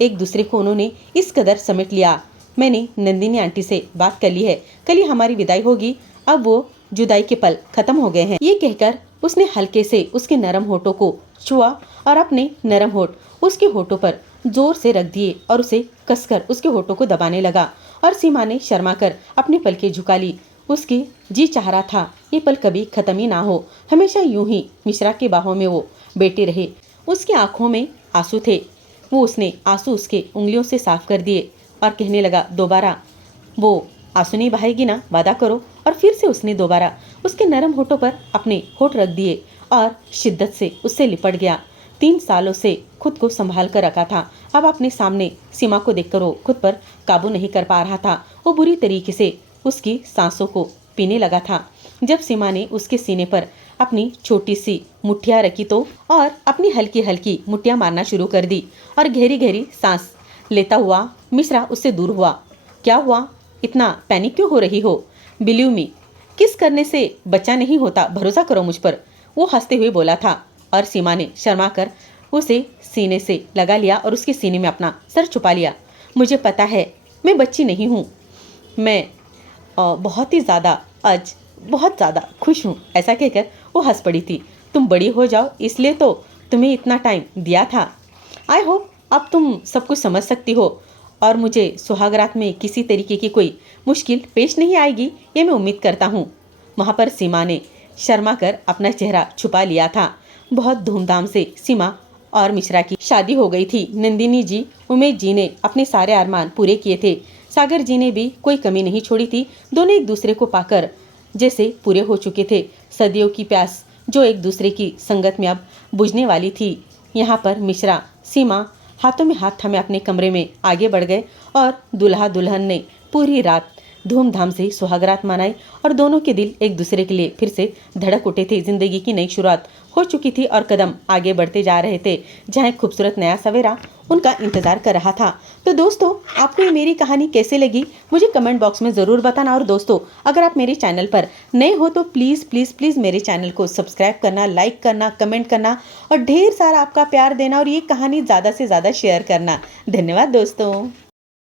एक दूसरे को उन्होंने इस कदर समेट लिया। मैंने नंदिनी आंटी से बात कर ली है, कल ही हमारी विदाई होगी। अब वो जुदाई के पल खत्म हो गए हैं। ये कहकर उसने हल्के से उसके नरम होठों को छुआ और अपने नरम होठ उसके होठों पर जोर से रख दिए और उसे कसकर उसके होठों को दबाने लगा। और सीमा ने शर्मा कर अपनी पलकें झुका ली। उसके जी चाह रहा था ये पल कभी खत्म ही ना हो, हमेशा यूं ही मिश्रा के बाहों में वो बैठे रहे। उसकी आंखों में आंसू थे। वो उसने आंसू उसके उंगलियों से साफ कर दिए और कहने लगा, दोबारा वो आंसू नहीं बहाएगी ना, वादा करो। और फिर से उसने दोबारा उसके नरम होठों पर अपने होठ रख दिए और शिद्दत से उससे लिपट गया। 3 सालों से खुद को संभाल कर रखा था, अब अपने सामने सीमा को देखकर वो खुद पर काबू नहीं कर पा रहा था। वो बुरी तरीके से उसकी सांसों को पीने लगा था। जब सीमा ने उसके सीने पर अपनी छोटी सी मुठ्ठियां रखी तो और अपनी हल्की हल्की मुठ्ठियां मारना शुरू कर दी और गहरी गहरी सांस लेता हुआ मिश्रा उससे दूर हुआ। क्या हुआ, इतना पैनिक क्यों हो रही हो? बिलीव मी, किस करने से बच्चा नहीं होता, भरोसा करो मुझ पर, वो हंसते हुए बोला था। और सीमा ने शर्मा कर उसे सीने से लगा लिया और उसके सीने में अपना सर छुपा लिया। मुझे पता है मैं बच्ची नहीं हूँ, मैं बहुत ही ज़्यादा आज बहुत ज़्यादा खुश हूँ, ऐसा कहकर वो हंस पड़ी थी। तुम बड़ी हो जाओ इसलिए तो तुम्हें इतना टाइम दिया था। आई होप अब तुम सब कुछ समझ सकती हो और मुझे सुहागरात में किसी तरीके की कोई मुश्किल पेश नहीं आएगी, ये मैं उम्मीद करता हूँ। वहाँ पर सीमा ने शर्मा कर अपना चेहरा छुपा लिया था। बहुत धूमधाम से सीमा और मिश्रा की शादी हो गई थी। नंदिनी जी, उमेश जी ने अपने सारे अरमान पूरे किए थे। सागर जी ने भी कोई कमी नहीं छोड़ी थी। दोनों एक दूसरे को पाकर जैसे पूरे हो चुके थे। सदियों की प्यास जो एक दूसरे की संगत में अब बुझने वाली थी। यहाँ पर मिश्रा सीमा हाथों में हाथ थमे अपने कमरे में आगे बढ़ गए और दूल्हा दुल्हन ने पूरी रात धूमधाम से सुहागरात मनाई और दोनों के दिल एक दूसरे के लिए फिर से धड़क उठे थे। जिंदगी की नई शुरुआत हो चुकी थी और कदम आगे बढ़ते जा रहे थे, जहाँ एक खूबसूरत नया सवेरा उनका इंतजार कर रहा था। तो दोस्तों, आपको ये मेरी कहानी कैसे लगी मुझे कमेंट बॉक्स में ज़रूर बताना। और दोस्तों, अगर आप मेरे चैनल पर नए हो तो प्लीज़ प्लीज़ प्लीज़ मेरे चैनल को सब्सक्राइब करना, लाइक करना, कमेंट करना और ढेर सारा आपका प्यार देना और ये कहानी ज़्यादा से ज़्यादा शेयर करना। धन्यवाद दोस्तों।